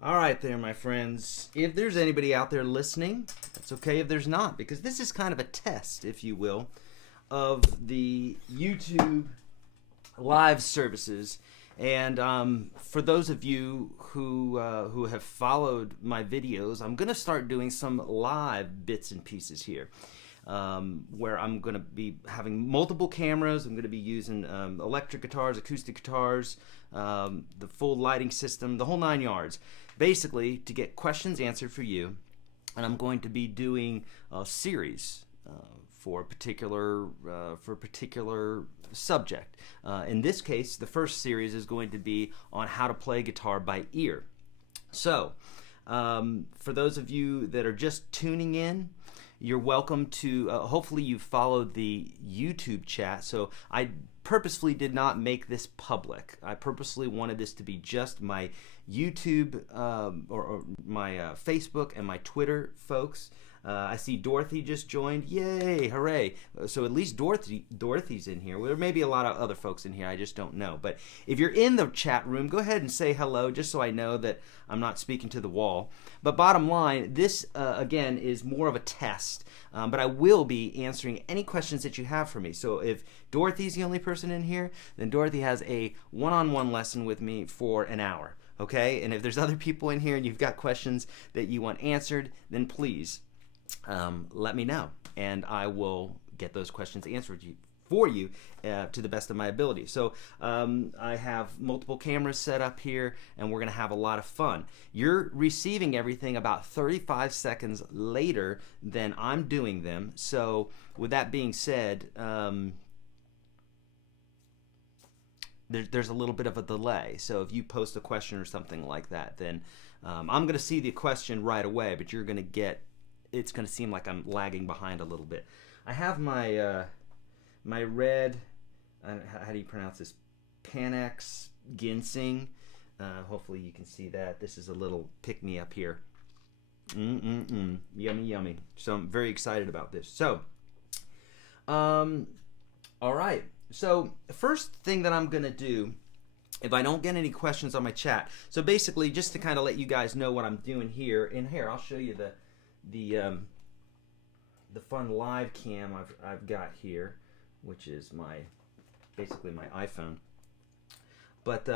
All right there, my friends. If there's anybody out there listening, that's okay if there's not, because this is kind of a test, if you will, of the YouTube live services. And for those of you who have followed my videos, I'm going to start doing some live bits and pieces here, where I'm going to be having multiple cameras. I'm going to be using electric guitars, acoustic guitars, the full lighting system, the whole 9 yards, basically to get questions answered for you. And I'm going to be doing a series for a particular subject. In this case, the first series is going to be on how to play guitar by ear. So, for those of you that are just tuning in, you're welcome to, hopefully you followed the YouTube chat. So I purposefully did not make this public. I purposely wanted this to be just my YouTube or my Facebook and my Twitter folks. I see Dorothy just joined. Yay, hooray. So at least Dorothy's in here. There may be a lot of other folks in here. I just don't know. But if you're in the chat room, go ahead and say hello just so I know that I'm not speaking to the wall. But bottom line, this, again, is more of a test. But I will be answering any questions that you have for me. So if Dorothy's the only person in here, then Dorothy has a one-on-one lesson with me for an hour. Okay? And if there's other people in here and you've got questions that you want answered, then please let me know, and I will get those questions answered for you to the best of my ability. So I have multiple cameras set up here, and we're going to have a lot of fun. You're receiving everything about 35 seconds later than I'm doing them. So with that being said, there's a little bit of a delay. So if you post a question or something like that, then I'm going to see the question right away, but you're going to get, it's going to seem like I'm lagging behind a little bit. I have my my red, how do you pronounce this? Panax ginseng. Hopefully you can see that. This is a little pick-me-up here. Yummy, yummy. So I'm very excited about this. So, all right. So the first thing that I'm going to do, if I don't get any questions on my chat, so basically just to kind of let you guys know what I'm doing here, and here I'll show you the fun live cam I've got here, which is basically my iPhone. But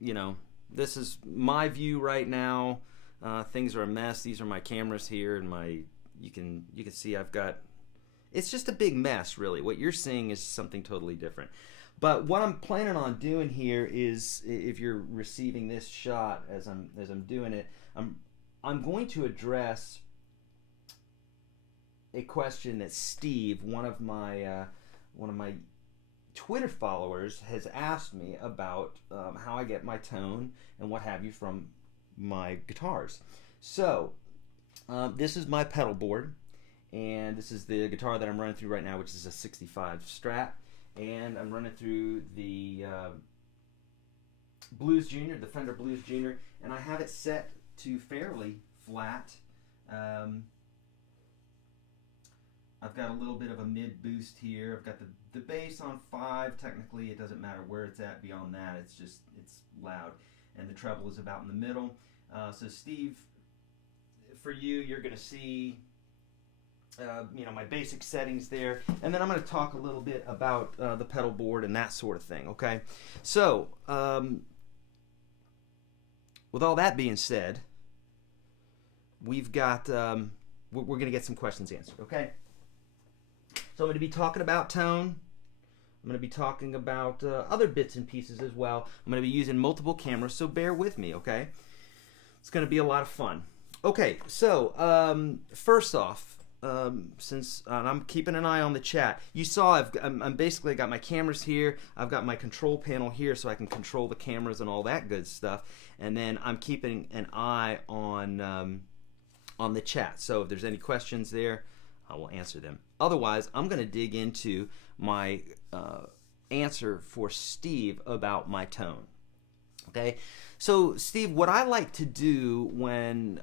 you know, this is my view right now. Things are a mess. These are my cameras here, and you can see I've got, it's just a big mess really. What you're seeing is something totally different. But what I'm planning on doing here is, if you're receiving this shot as I'm doing it, I'm going to address a question that Steve, one of my Twitter followers, has asked me about how I get my tone and what have you from my guitars. So This is my pedal board, and this is the guitar that I'm running through right now, which is a 65 Strat, and I'm running through the Blues Junior, the Fender Blues Junior, and I have it set to fairly flat. I've got a little bit of a mid boost here. I've got the bass on 5. Technically, it doesn't matter where it's at beyond that. It's loud. And the treble is about in the middle. So Steve, for you, you're going to see my basic settings there. And then I'm going to talk a little bit about the pedal board and that sort of thing, okay? So, with all that being said, we've got, we're going to get some questions answered, okay? So I'm going to be talking about tone. I'm going to be talking about other bits and pieces as well. I'm going to be using multiple cameras, so bear with me, okay? It's going to be a lot of fun. Okay, so first off, since I'm keeping an eye on the chat, you saw I'm basically got my cameras here. I've got my control panel here so I can control the cameras and all that good stuff. And then I'm keeping an eye on the chat. So if there's any questions there, I will answer them. Otherwise, I'm going to dig into my answer for Steve about my tone. Okay, so Steve, what I like to do when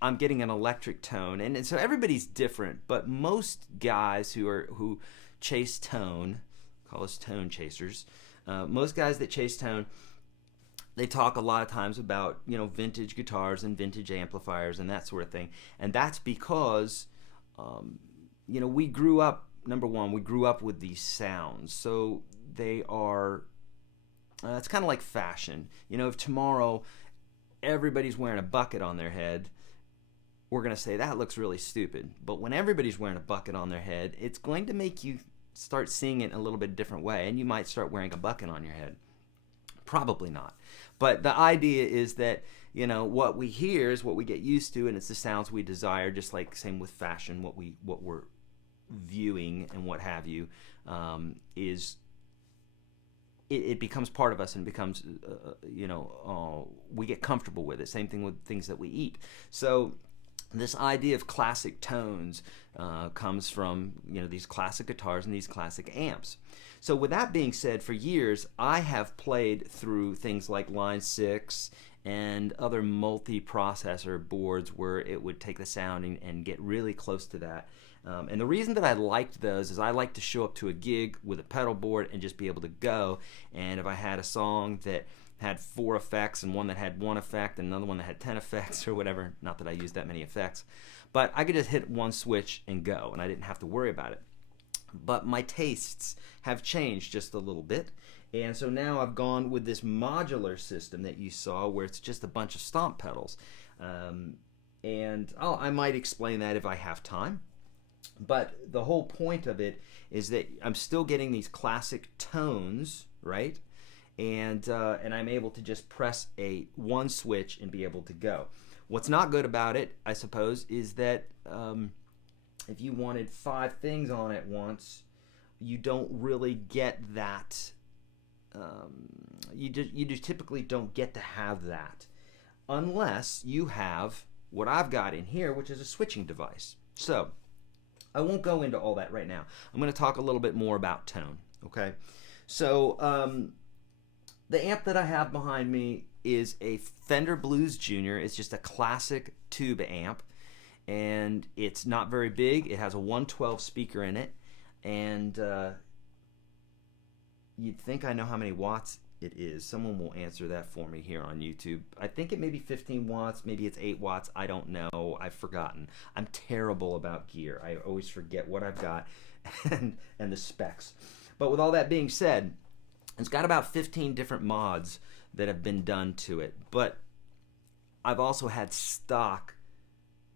I'm getting an electric tone, and so everybody's different, but most guys who chase tone, call us tone chasers. Most guys that chase tone, they talk a lot of times about vintage guitars and vintage amplifiers and that sort of thing, and that's because we grew up. Number one, we grew up with these sounds, so they are. It's kind of like fashion. If tomorrow everybody's wearing a bucket on their head, we're going to say that looks really stupid. But when everybody's wearing a bucket on their head, it's going to make you start seeing it in a little bit different way, and you might start wearing a bucket on your head. Probably not. But the idea is that, what we hear is what we get used to, and it's the sounds we desire, just like same with fashion, what we're viewing and what have you, is it becomes part of us and becomes, we get comfortable with it. Same thing with things that we eat. So this idea of classic tones comes from, these classic guitars and these classic amps. So with that being said, for years, I have played through things like Line 6 and other multi-processor boards where it would take the sound and get really close to that. And the reason that I liked those is I like to show up to a gig with a pedal board and just be able to go. And if I had a song that had 4 effects and one that had 1 effect and another one that had 10 effects or whatever, not that I use that many effects, but I could just hit one switch and go, and I didn't have to worry about it. But my tastes have changed just a little bit, and so now I've gone with this modular system that you saw where it's just a bunch of stomp pedals. And I might explain that if I have time. But the whole point of it is that I'm still getting these classic tones, right? And I'm able to just press one switch and be able to go. What's not good about it, I suppose, is that if you wanted 5 things on at once, you don't really get that. You just typically don't get to have that unless you have what I've got in here, which is a switching device. So I won't go into all that right now. I'm going to talk a little bit more about tone, okay? So the amp that I have behind me is a Fender Blues Junior. It's just a classic tube amp, and it's not very big. It has a 112 speaker in it, and you'd think I know how many watts it is. Someone will answer that for me here on YouTube. I think it may be 15 watts, maybe it's 8 watts. I don't know. I've forgotten. I'm terrible about gear. I always forget what I've got and the specs. But with all that being said, it's got about 15 different mods that have been done to it. But I've also had stock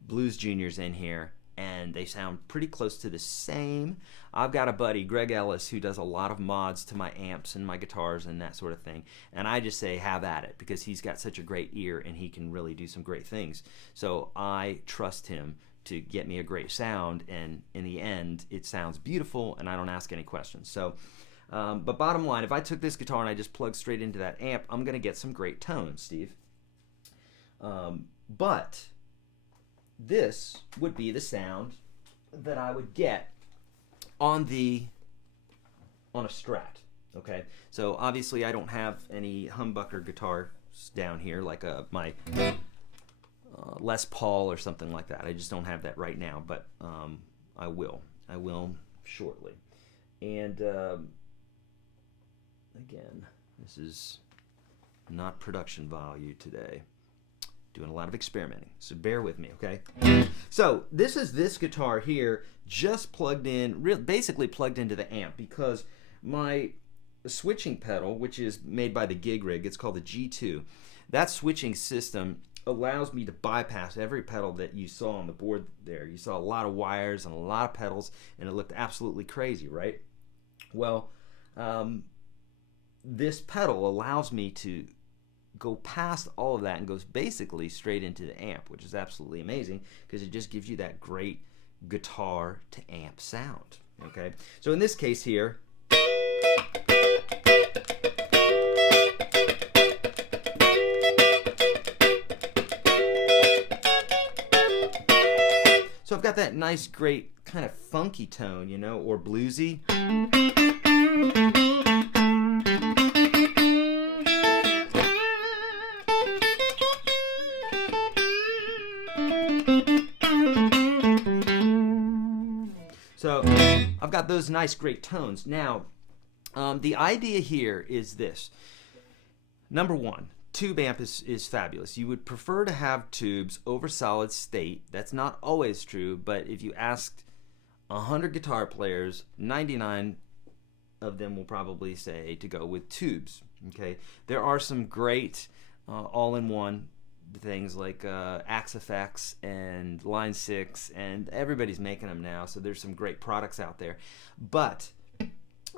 Blues Juniors in here, and they sound pretty close to the same. I've got a buddy, Greg Ellis, who does a lot of mods to my amps and my guitars and that sort of thing. And I just say have at it, because he's got such a great ear and he can really do some great things. So I trust him to get me a great sound, and in the end, it sounds beautiful and I don't ask any questions. So, but bottom line, if I took this guitar and I just plugged straight into that amp, I'm going to get some great tones, Steve. But this would be the sound that I would get on a Strat. Okay, so obviously I don't have any humbucker guitars down here like my Les Paul or something like that. I just don't have that right now, but I will shortly. And again, this is not production value today. Doing a lot of experimenting, so bear with me, okay? So this is this guitar here, just plugged in, basically plugged into the amp, because my switching pedal, which is made by the Gig Rig, it's called the G2. That switching system allows me to bypass every pedal that you saw on the board there. You saw a lot of wires and a lot of pedals, and it looked absolutely crazy, right? Well, this pedal allows me to go past all of that and goes basically straight into the amp, which is absolutely amazing because it just gives you that great guitar to amp sound. Okay, so in this case here, so I've got that nice, great kind of funky tone, you know, or bluesy. So I've got those nice, great tones. Now, the idea here is this. Number one, tube amp is fabulous. You would prefer to have tubes over solid state. That's not always true, but if you asked 100 guitar players, 99 of them will probably say to go with tubes. Okay, there are some great all-in-one things like Axe FX and Line 6, and everybody's making them now, so there's some great products out there. But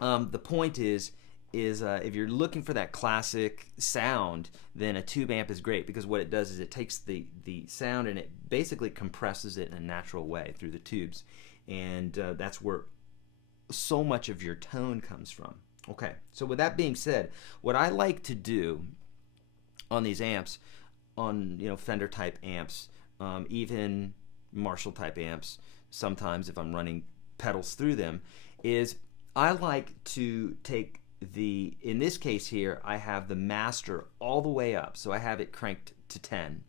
the point is if you're looking for that classic sound, then a tube amp is great, because what it does is it takes the sound and it basically compresses it in a natural way through the tubes, and that's where so much of your tone comes from. Okay, so with that being said, what I like to do on these amps, on Fender type amps, even Marshall type amps, sometimes if I'm running pedals through them, is I like to take in this case here, I have the master all the way up, so I have it cranked to 10,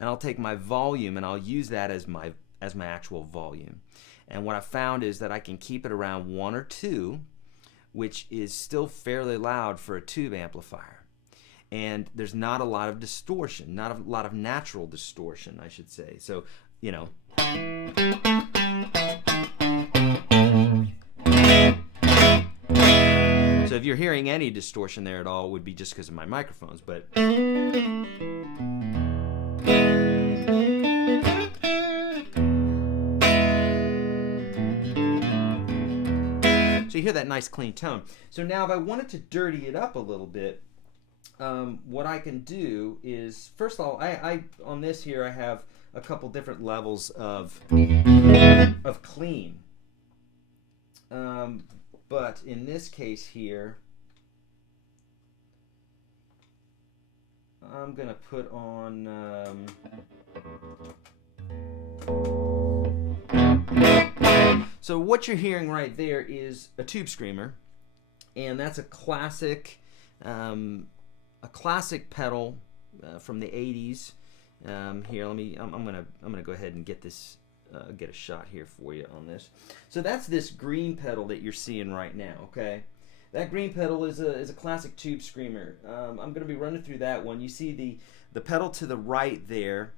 and I'll take my volume and I'll use that as my actual volume. And what I found is that I can keep it around 1 or 2, which is still fairly loud for a tube amplifier. And there's not a lot of distortion, not a lot of natural distortion, I should say. So, so if you're hearing any distortion there at all, it would be just because of my microphones, but so you hear that nice clean tone. So now if I wanted to dirty it up a little bit, what I can do is, first of all, I on this here I have a couple different levels of clean, but in this case here, I'm gonna put on so what you're hearing right there is a tube screamer, and that's a classic pedal from the 80s. Here, I'm gonna go ahead and get this, get a shot here for you on this. So that's this green pedal that you're seeing right now. Okay, that green pedal is a classic tube screamer. I'm gonna be running through that one. You see the pedal to the right there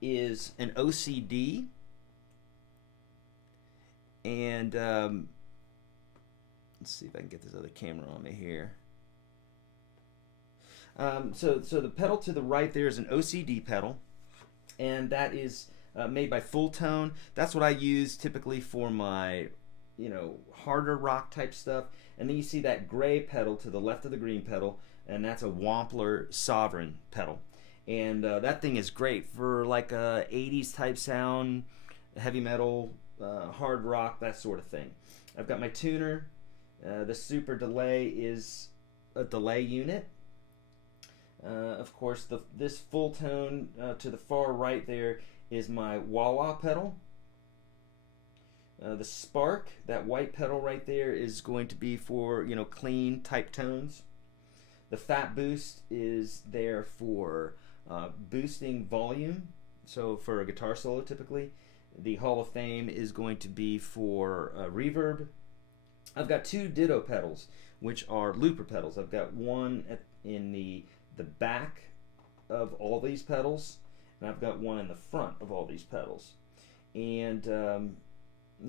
is an OCD, and let's see if I can get this other camera on me here. So the pedal to the right there is an OCD pedal, and that is made by Full Tone. That's what I use typically for my harder rock type stuff. And then you see that gray pedal to the left of the green pedal, and that's a Wampler Sovereign pedal. And that thing is great for like a 80s type sound, heavy metal, hard rock, that sort of thing. I've got my tuner. The Super Delay is a delay unit. Of course, this full tone to the far right there is my wah-wah pedal. The spark, that white pedal right there, is going to be for, clean type tones. The fat boost is there for boosting volume, so for a guitar solo typically. The Hall of Fame is going to be for reverb. I've got two ditto pedals, which are looper pedals. I've got one in the back of all these pedals, and I've got one in the front of all these pedals. And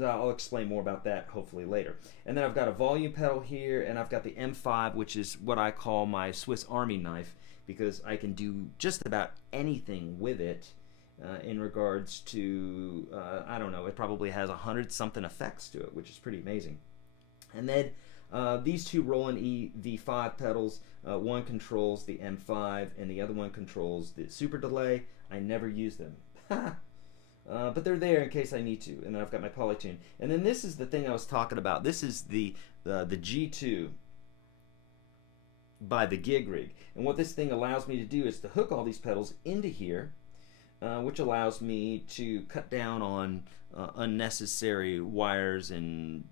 I'll explain more about that hopefully later. And then I've got a volume pedal here, and I've got the M5, which is what I call my Swiss Army knife, because I can do just about anything with it in regards to, I don't know, it probably has 100-something effects to it, which is pretty amazing. And then these two Roland V5 pedals, one controls the M5 and the other one controls the super delay. I never use them. But they're there in case I need to. And then I've got my Polytune. And then this is the thing I was talking about. This is the G2 by the Gig Rig. And what this thing allows me to do is to hook all these pedals into here, which allows me to cut down on unnecessary wires and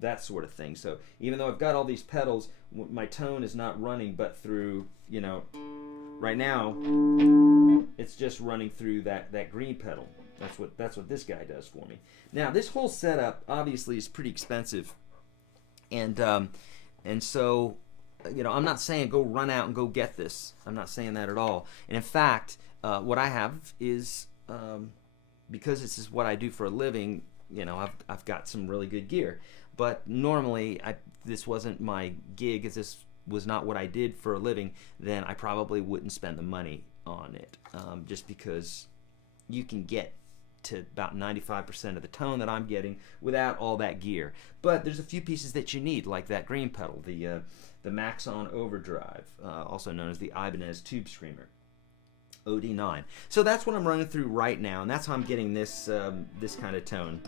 that sort of thing. So even though I've got all these pedals, my tone is not running but through, right now it's just running through that green pedal. That's what this guy does for me. Now this whole setup obviously is pretty expensive, and so I'm not saying go run out and go get this. I'm not saying that at all. And in fact, what I have is because this is what I do for a living. I've got some really good gear. But normally, this wasn't my gig, as this was not what I did for a living, then I probably wouldn't spend the money on it. Just because you can get to about 95% of the tone that I'm getting without all that gear. But there's a few pieces that you need, like that green pedal, the Maxon Overdrive, also known as the Ibanez Tube Screamer. OD9. So that's what I'm running through right now, and that's how I'm getting this this kind of tone.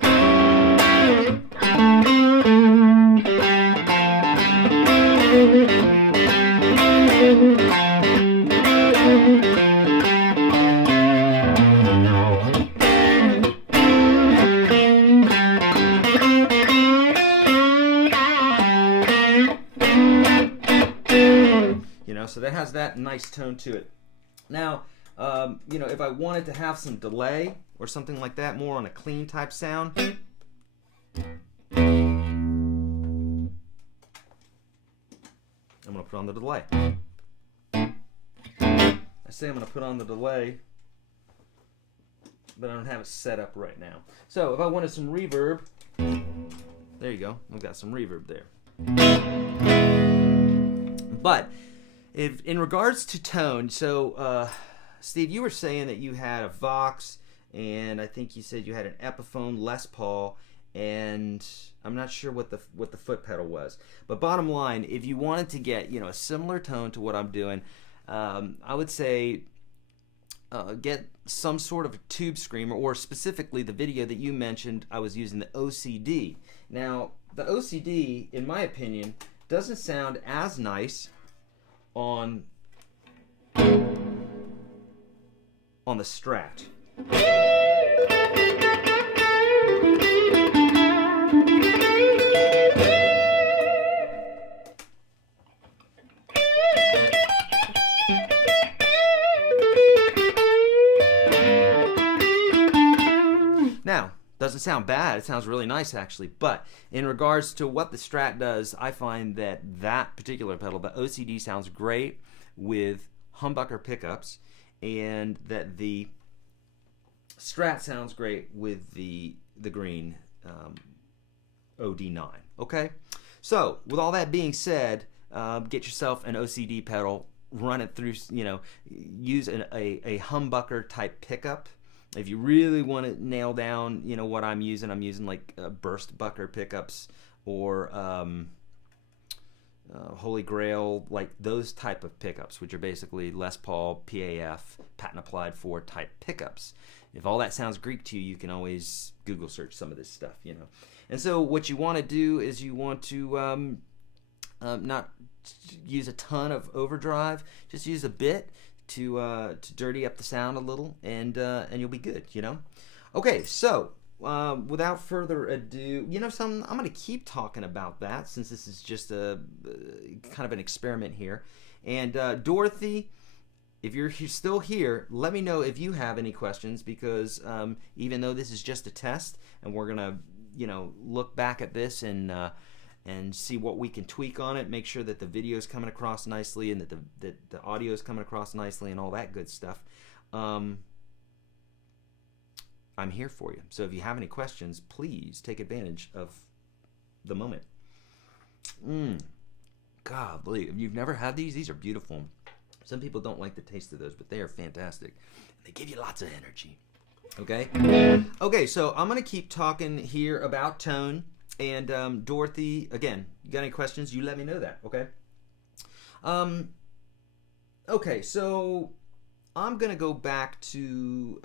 So that has that nice tone to it. Now, if I wanted to have some delay or something like that, more on a clean type sound, I'm going to put on the delay. I say I'm going to put on the delay, but I don't have it set up right now. So if I wanted some reverb, there you go. I've got some reverb there. But in regards to tone, so Steve, you were saying that you had a Vox, and I think you said you had an Epiphone Les Paul, and I'm not sure what the foot pedal was. But bottom line, if you wanted to get a similar tone to what I'm doing, I would say get some sort of a tube screamer, or specifically the video that you mentioned, I was using the OCD. Now, the OCD, in my opinion, doesn't sound as nice on the Strat. Now, doesn't sound bad. It sounds really nice, actually. But in regards to what the Strat does, I find that particular pedal, the OCD, sounds great with humbucker pickups, and that the Strat sounds great with the green OD9. Okay? So, with all that being said, get yourself an OCD pedal, run it through, use a humbucker type pickup. If you really want to nail down, what I'm using like burst bucker pickups or Holy Grail, like those type of pickups, which are basically Les Paul, PAF, patent applied for type pickups. If all that sounds Greek to you, you can always Google search some of this stuff, And so what you want to do is you want to not use a ton of overdrive. Just use a bit to dirty up the sound a little, and you'll be good. Okay, so without further ado, I'm going to keep talking about that since this is just a kind of an experiment here. And Dorothy, if you're still here, let me know if you have any questions, because even though this is just a test, and we're going to look back at this and see what we can tweak on it, make sure that the video is coming across nicely and that the audio is coming across nicely and all that good stuff. I'm here for you. So if you have any questions, please take advantage of the moment. God, believe if you've never had these are beautiful. Some people don't like the taste of those, but they are fantastic. They give you lots of energy. Okay? Okay, so I'm going to keep talking here about tone. And Dorothy, again, you got any questions, you let me know that, okay? Okay, so I'm going to go back to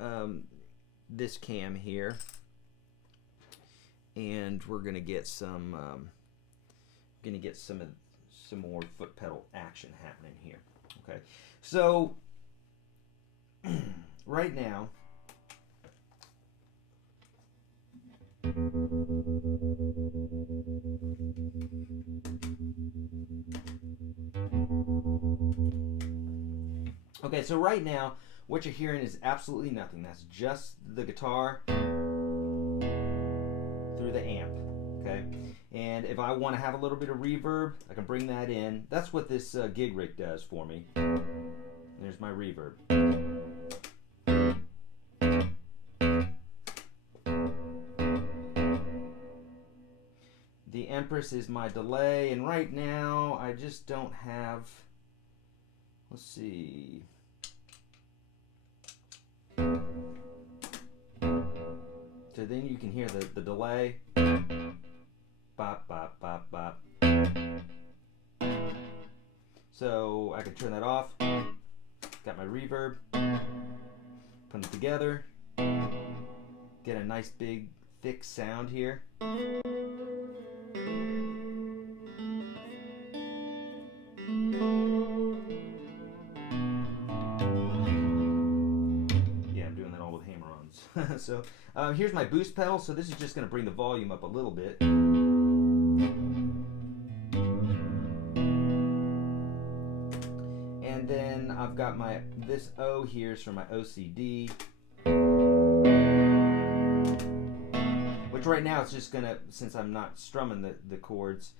this cam here. And we're going to get some more foot pedal action happening here. Okay, so right now, okay, so right now, what you're hearing is absolutely nothing. That's just the guitar through the amp, okay? And if I want to have a little bit of reverb, I can bring that in. That's what this gig rig does for me. There's my reverb. The Empress is my delay, and right now I just don't have, let's see. So then you can hear the delay. Bop, bop, bop, bop. So I can turn that off. Got my reverb. Put them together. Get a nice big thick sound here. So here's my boost pedal. So this is just going to bring the volume up a little bit. And then I've got this O here is for my OCD. Which right now it's just going to, since I'm not strumming the chords,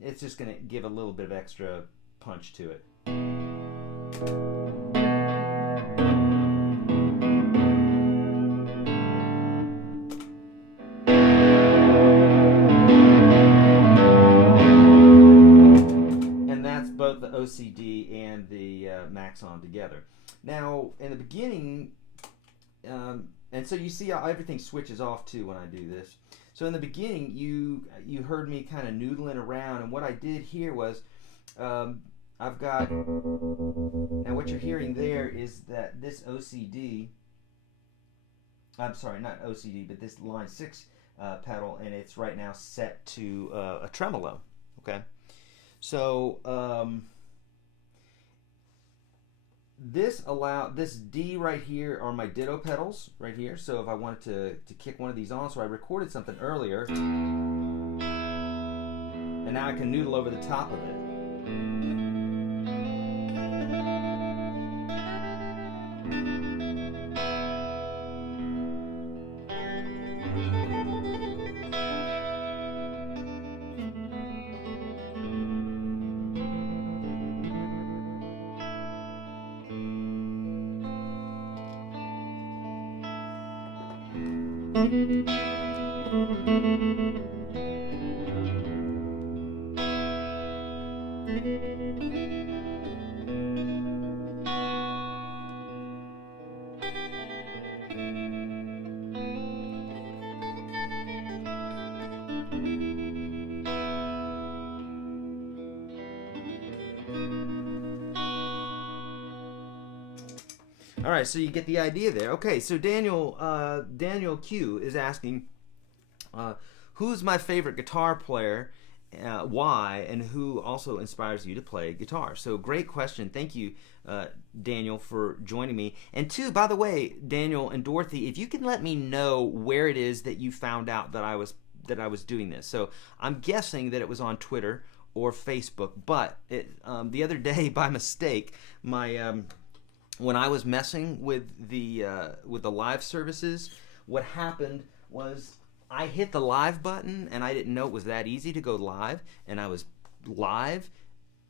it's just going to give a little bit of extra punch to it. OCD and the Maxon together. Now, in the beginning, and so you see how everything switches off too when I do this. So in the beginning, you heard me kind of noodling around, and what I did here was, I've got, now what you're hearing there is that this OCD, I'm sorry, not OCD, but this line 6 pedal, and it's right now set to a tremolo, okay? So, this D right here are my ditto pedals right here. So if I wanted to kick one of these on, so I recorded something earlier, and now I can noodle over the top of it. All right, so you get the idea there. Okay, so Daniel Q is asking, who's my favorite guitar player, why, and who also inspires you to play guitar. So great question. Thank you, Daniel, for joining me. And two, by the way, Daniel and Dorothy, if you can let me know where it is that you found out that I was doing this. So I'm guessing that it was on Twitter or Facebook, but the other day by mistake, my when I was messing with the live services, what happened was I hit the live button and I didn't know it was that easy to go live, and I was live,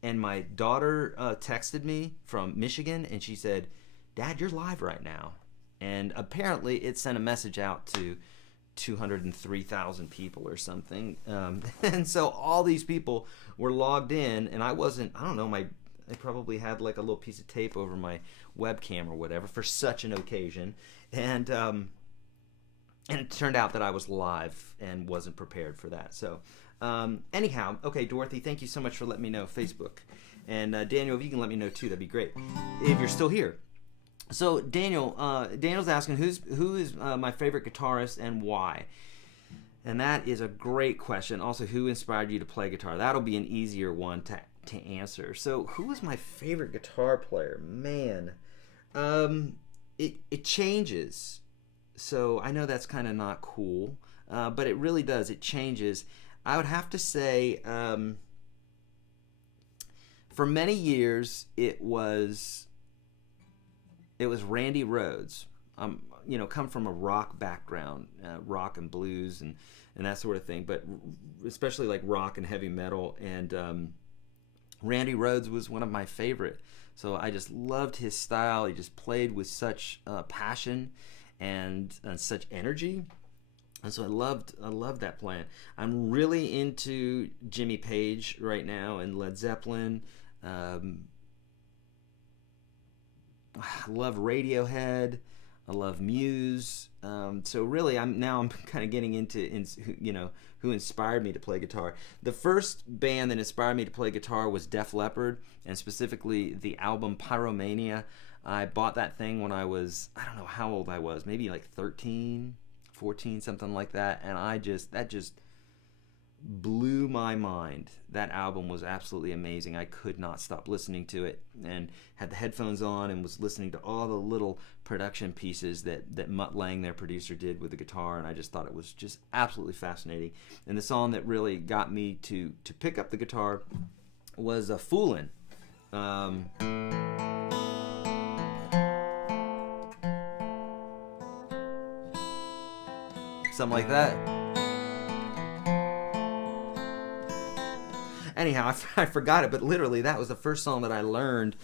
and my daughter texted me from Michigan and she said, "Dad, you're live right now." And apparently it sent a message out to 203,000 people or something, and so all these people were logged in, and I don't know, I probably had like a little piece of tape over my webcam or whatever for such an occasion, and it turned out that I was live and wasn't prepared for that. So anyhow, okay, Dorothy, thank you so much for letting me know. Facebook. And Daniel, if you can let me know too, that'd be great, if you're still here. So Daniel's asking who is my favorite guitarist and why. And that is a great question. Also, who inspired you to play guitar? That'll be an easier one to answer. So who is my favorite guitar player? Man, it changes. So I know that's kind of not cool, but it really does. It changes. I would have to say, for many years, it was Randy Rhoads. Come from a rock background, rock and blues and that sort of thing, but especially like rock and heavy metal. And Randy Rhoads was one of my favorite. So I just loved his style. He just played with such passion and such energy, and so I loved that playing. I'm really into Jimmy Page right now and Led Zeppelin. I love Radiohead. I love Muse. So really, I'm kind of getting into who inspired me to play guitar. The first band that inspired me to play guitar was Def Leppard, and specifically the album Pyromania. I bought that thing when I was, I don't know how old I was, maybe like 13, 14, something like that, and that just blew my mind. That album was absolutely amazing. I could not stop listening to it, and had the headphones on and was listening to all the little production pieces that Mutt Lange, their producer, did with the guitar, and I just thought it was just absolutely fascinating. And the song that really got me to pick up the guitar was Foolin'. Something like that. Anyhow, I forgot it, but literally that was the first song that I learned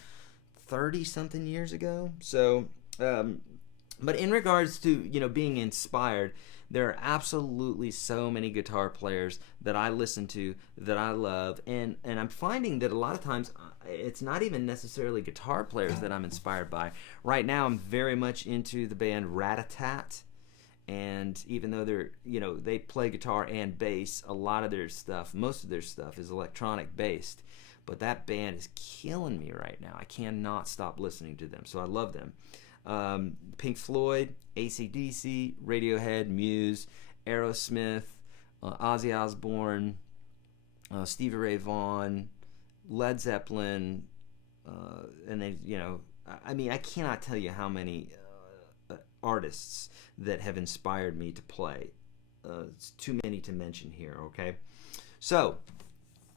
30-something years ago. So, but in regards to, being inspired, there are absolutely so many guitar players that I listen to, that I love, and I'm finding that a lot of times it's not even necessarily guitar players that I'm inspired by. Right now, I'm very much into the band Rat-a-Tat. And even though they play guitar and bass, a lot of their stuff, most of their stuff is electronic based. But that band is killing me right now. I cannot stop listening to them. So I love them. Pink Floyd, AC/DC, Radiohead, Muse, Aerosmith, Ozzy Osbourne, Stevie Ray Vaughan, Led Zeppelin, and they, I cannot tell you how many artists that have inspired me to play. It's too many to mention here, okay? So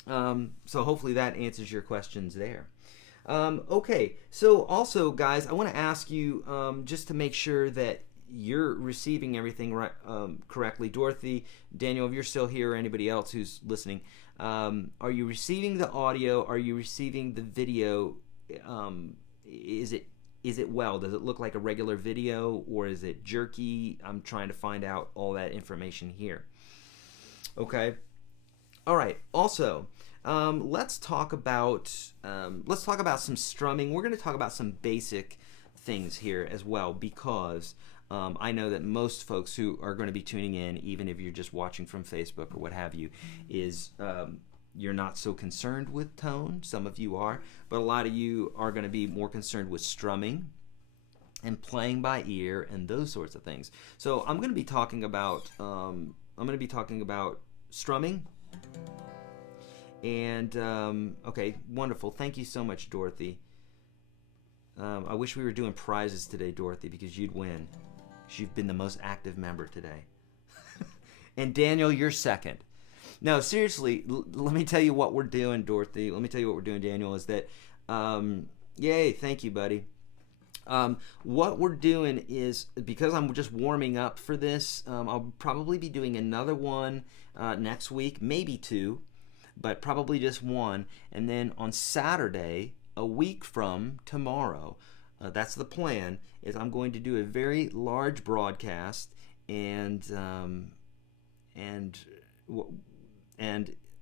hopefully that answers your questions there. Okay, so also, guys, I want to ask you, just to make sure that you're receiving everything right, correctly. Dorothy, Daniel, if you're still here, or anybody else who's listening, are you receiving the audio? Are you receiving the video? Is it well? Does it look like a regular video, or is it jerky? I'm trying to find out all that information here. Okay. All right. Also, let's talk about some strumming. We're going to talk about some basic things here as well, because I know that most folks who are going to be tuning in, even if you're just watching from Facebook or what have you, is you're not so concerned with tone. Some of you are, but a lot of you are going to be more concerned with strumming and playing by ear and those sorts of things. So I'm going to be talking about strumming, And okay, wonderful. Thank you so much, Dorothy. I wish we were doing prizes today, Dorothy, because you'd win. You've been the most active member today. And Daniel, you're second. No, seriously, let me tell you what we're doing, Dorothy. Let me tell you what we're doing, Daniel, is that, yay, thank you, buddy. What we're doing is, because I'm just warming up for this, I'll probably be doing another one next week, maybe two, but probably just one. And then on Saturday, a week from tomorrow, that's the plan, is I'm going to do a very large broadcast, and I'm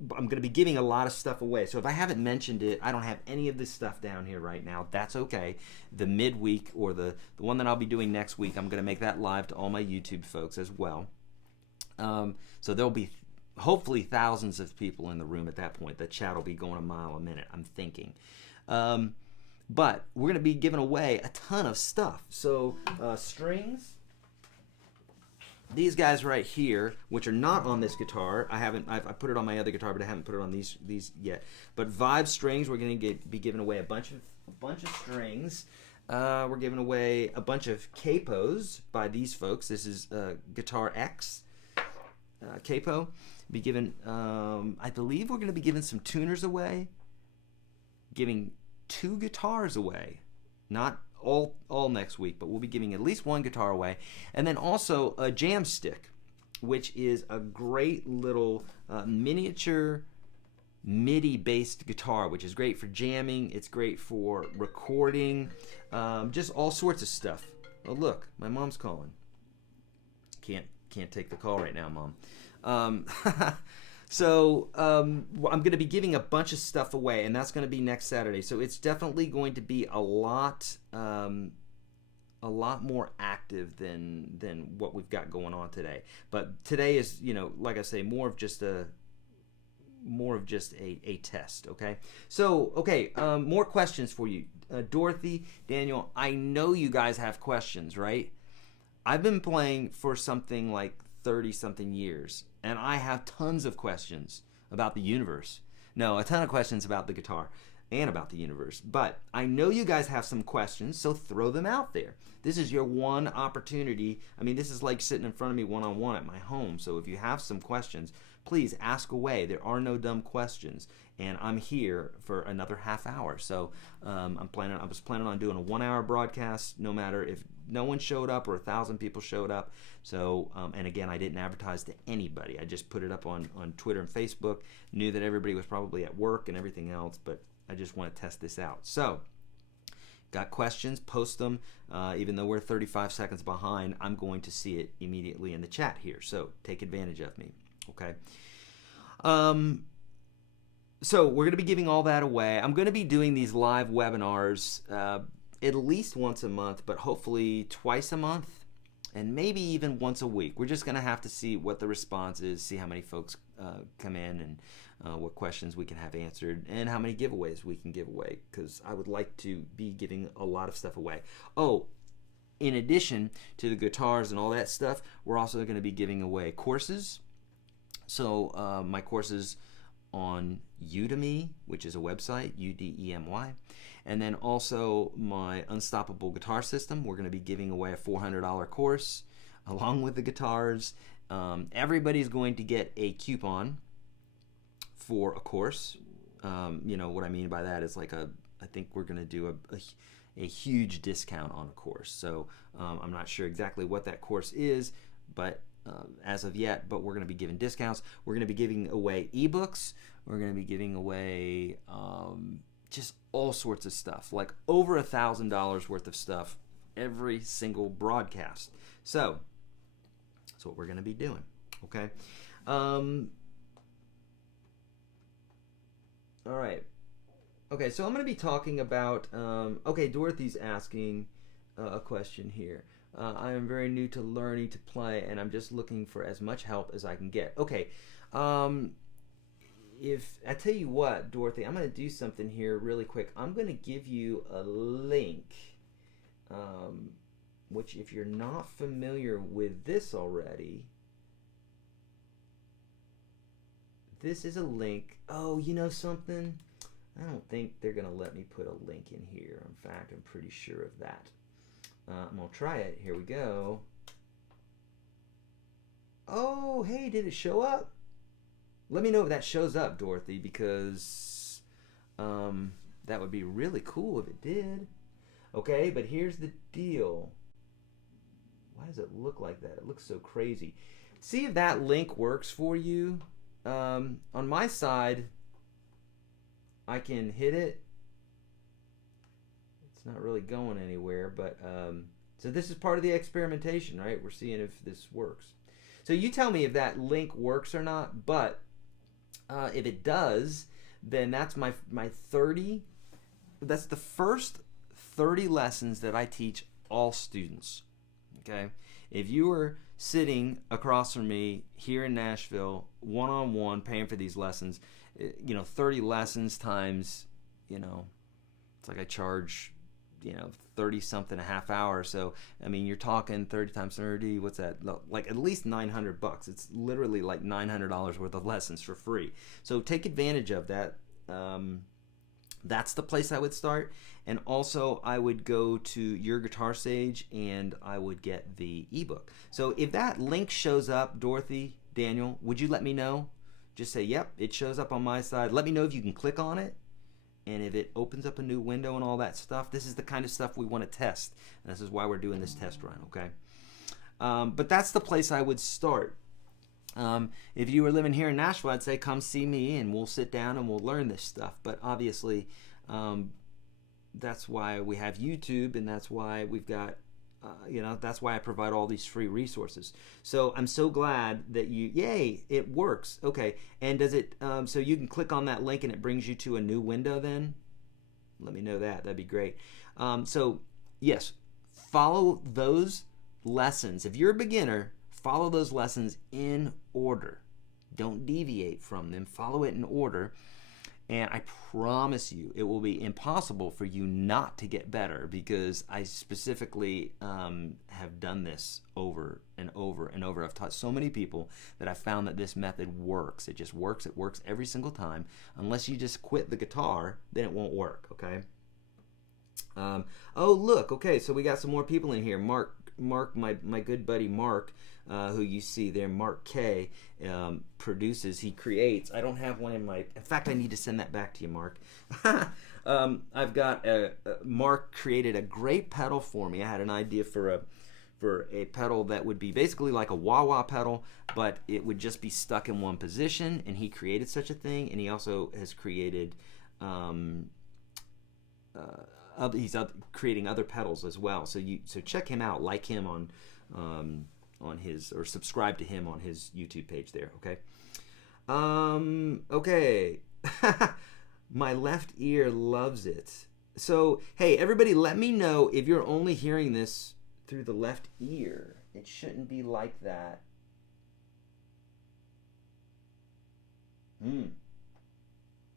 going to be giving a lot of stuff away. So if I haven't mentioned it, I don't have any of this stuff down here right now. That's okay. The midweek, or the one that I'll be doing next week, I'm going to make that live to all my YouTube folks as well. So there'll be hopefully thousands of people in the room at that point. The chat will be going a mile a minute, I'm thinking. But we're going to be giving away a ton of stuff. So strings. These guys right here, which are not on this guitar, I put it on my other guitar, but I haven't put it on these yet. But Vibe strings, we're going to be giving away a bunch of strings. We're giving away a bunch of capos by these folks. This is Guitar X capo. Be giving, I believe we're going to be giving some tuners away. Giving 2 guitars away, not all next week, but we'll be giving at least 1 guitar away, and then also a jam stick, which is a great little miniature MIDI based guitar, which is great for jamming. It's great for recording, just all sorts of stuff. Oh look, my mom's calling. Can't take the call right now, Mom. So I'm going to be giving a bunch of stuff away, and that's going to be next Saturday. So it's definitely going to be a lot more active than what we've got going on today. But today is, like I say, more of just a test. Okay. So okay, more questions for you, Dorothy, Daniel. I know you guys have questions, right? I've been playing for something like 30-something years, and I have tons of questions about the universe. No, a ton of questions about the guitar and about the universe. But I know you guys have some questions, so throw them out there. This is your one opportunity. I mean, this is like sitting in front of me one-on-one at my home. So if you have some questions, please ask away. There are no dumb questions. And I'm here for another half hour. So I was planning on doing a 1-hour broadcast, no matter if no one showed up or 1,000 people showed up. So, and again, I didn't advertise to anybody. I just put it up on Twitter and Facebook. Knew that everybody was probably at work and everything else, but I just want to test this out. So, got questions? Post them. Even though we're 35 seconds behind, I'm going to see it immediately in the chat here. So, take advantage of me. Okay. So we're going to be giving all that away. I'm going to be doing these live webinars at least once a month, but hopefully twice a month, and maybe even once a week. We're just going to have to see what the response is, see how many folks come in, and what questions we can have answered, and how many giveaways we can give away, because I would like to be giving a lot of stuff away. Oh, in addition to the guitars and all that stuff, we're also going to be giving away courses. So my courses on Udemy, which is a website, Udemy, and then also my Unstoppable Guitar System. We're going to be giving away a $400 course along with the guitars. Everybody's going to get a coupon for a course. What I mean by that is I think we're going to do a huge discount on a course. So I'm not sure exactly what that course is, but as of yet, but we're going to be giving discounts. We're going to be giving away ebooks. We're going to be giving away just all sorts of stuff, like over $1,000 worth of stuff every single broadcast. So that's what we're going to be doing. Okay. All right. Okay, so I'm going to be talking about. Okay, Dorothy's asking a question here. I am very new to learning to play, and I'm just looking for as much help as I can get. Okay, if I tell you what, Dorothy, I'm going to do something here really quick. I'm going to give you a link, which if you're not familiar with this already, this is a link. Oh, you know something? I don't think they're going to let me put a link in here. In fact, I'm pretty sure of that. I'm going to try it. Here we go. Oh, hey, did it show up? Let me know if that shows up, Dorothy, because that would be really cool if it did. Okay, but here's the deal. Why does it look like that? It looks so crazy. See if that link works for you. On my side, I can hit it. It's not really going anywhere, but so this is part of the experimentation, right? We're seeing if this works. So you tell me if that link works or not, but if it does, then that's my 30. That's the first 30 lessons that I teach all students. Okay? If you are sitting across from me here in Nashville, one-on-one, paying for these lessons, 30 lessons times, it's like I charge, 30-something a half hour. So, I mean, you're talking 30 times 30, what's that? Like at least $900. It's literally like $900 worth of lessons for free. So take advantage of that. That's the place I would start. And also, I would go to YourGuitarSage and I would get the ebook. So if that link shows up, Dorothy, Daniel, would you let me know? Just say, yep, it shows up on my side. Let me know if you can click on it. And if it opens up a new window and all that stuff, this is the kind of stuff we want to test. And this is why we're doing this test run, okay? But that's the place I would start. If you were living here in Nashville, I'd say come see me and we'll sit down and we'll learn this stuff. But obviously, that's why we have YouTube, and that's why we've got, that's why I provide all these free resources. So I'm so glad that yay, it works. Okay, and does it, so you can click on that link and it brings you to a new window then? Let me know that. That'd be great. So, yes, follow those lessons. If you're a beginner, follow those lessons in order. Don't deviate from them. Follow it in order. And I promise you, it will be impossible for you not to get better, because I specifically have done this over and over and over. I've taught so many people that I've found that this method works. It just works. It works every single time. Unless you just quit the guitar, then it won't work, okay? Oh, look, okay, so we got some more people in here. Mark, my good buddy Mark, who you see there, Mark K, produces, he creates. I don't have one in fact, I need to send that back to you, Mark. I've got, Mark created a great pedal for me. I had an idea for a pedal that would be basically like a wah-wah pedal, but it would just be stuck in one position, and he created such a thing, and he also has created, he's creating other pedals as well. So check him out, like him on his, or subscribe to him on his YouTube page there. Okay. Okay. My left ear loves it. So hey, everybody, let me know if you're only hearing this through the left ear. It shouldn't be like that.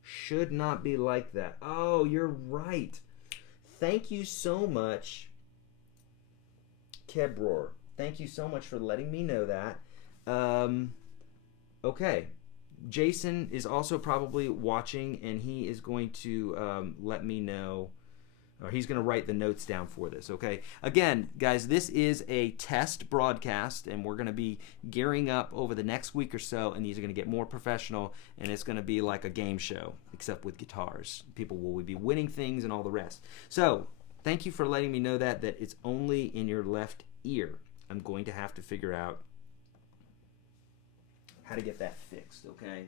Should not be like that. Oh, you're right. Thank you so much, Kebror. Thank you so much for letting me know that. Okay. Jason is also probably watching, and he is going to let me know, or he's going to write the notes down for this, okay? Again, guys, this is a test broadcast, and we're going to be gearing up over the next week or so, and these are going to get more professional, and it's going to be like a game show, except with guitars. People will be winning things and all the rest. So, thank you for letting me know that it's only in your left ear. I'm going to have to figure out how to get that fixed, okay?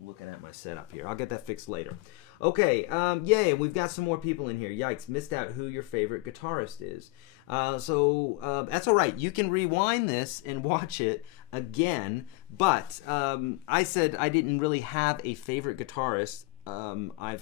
I'm looking at my setup here. I'll get that fixed later. Okay, yay, we've got some more people in here. Yikes, missed out who your favorite guitarist is. So that's all right. You can rewind this and watch it again, but I said I didn't really have a favorite guitarist. I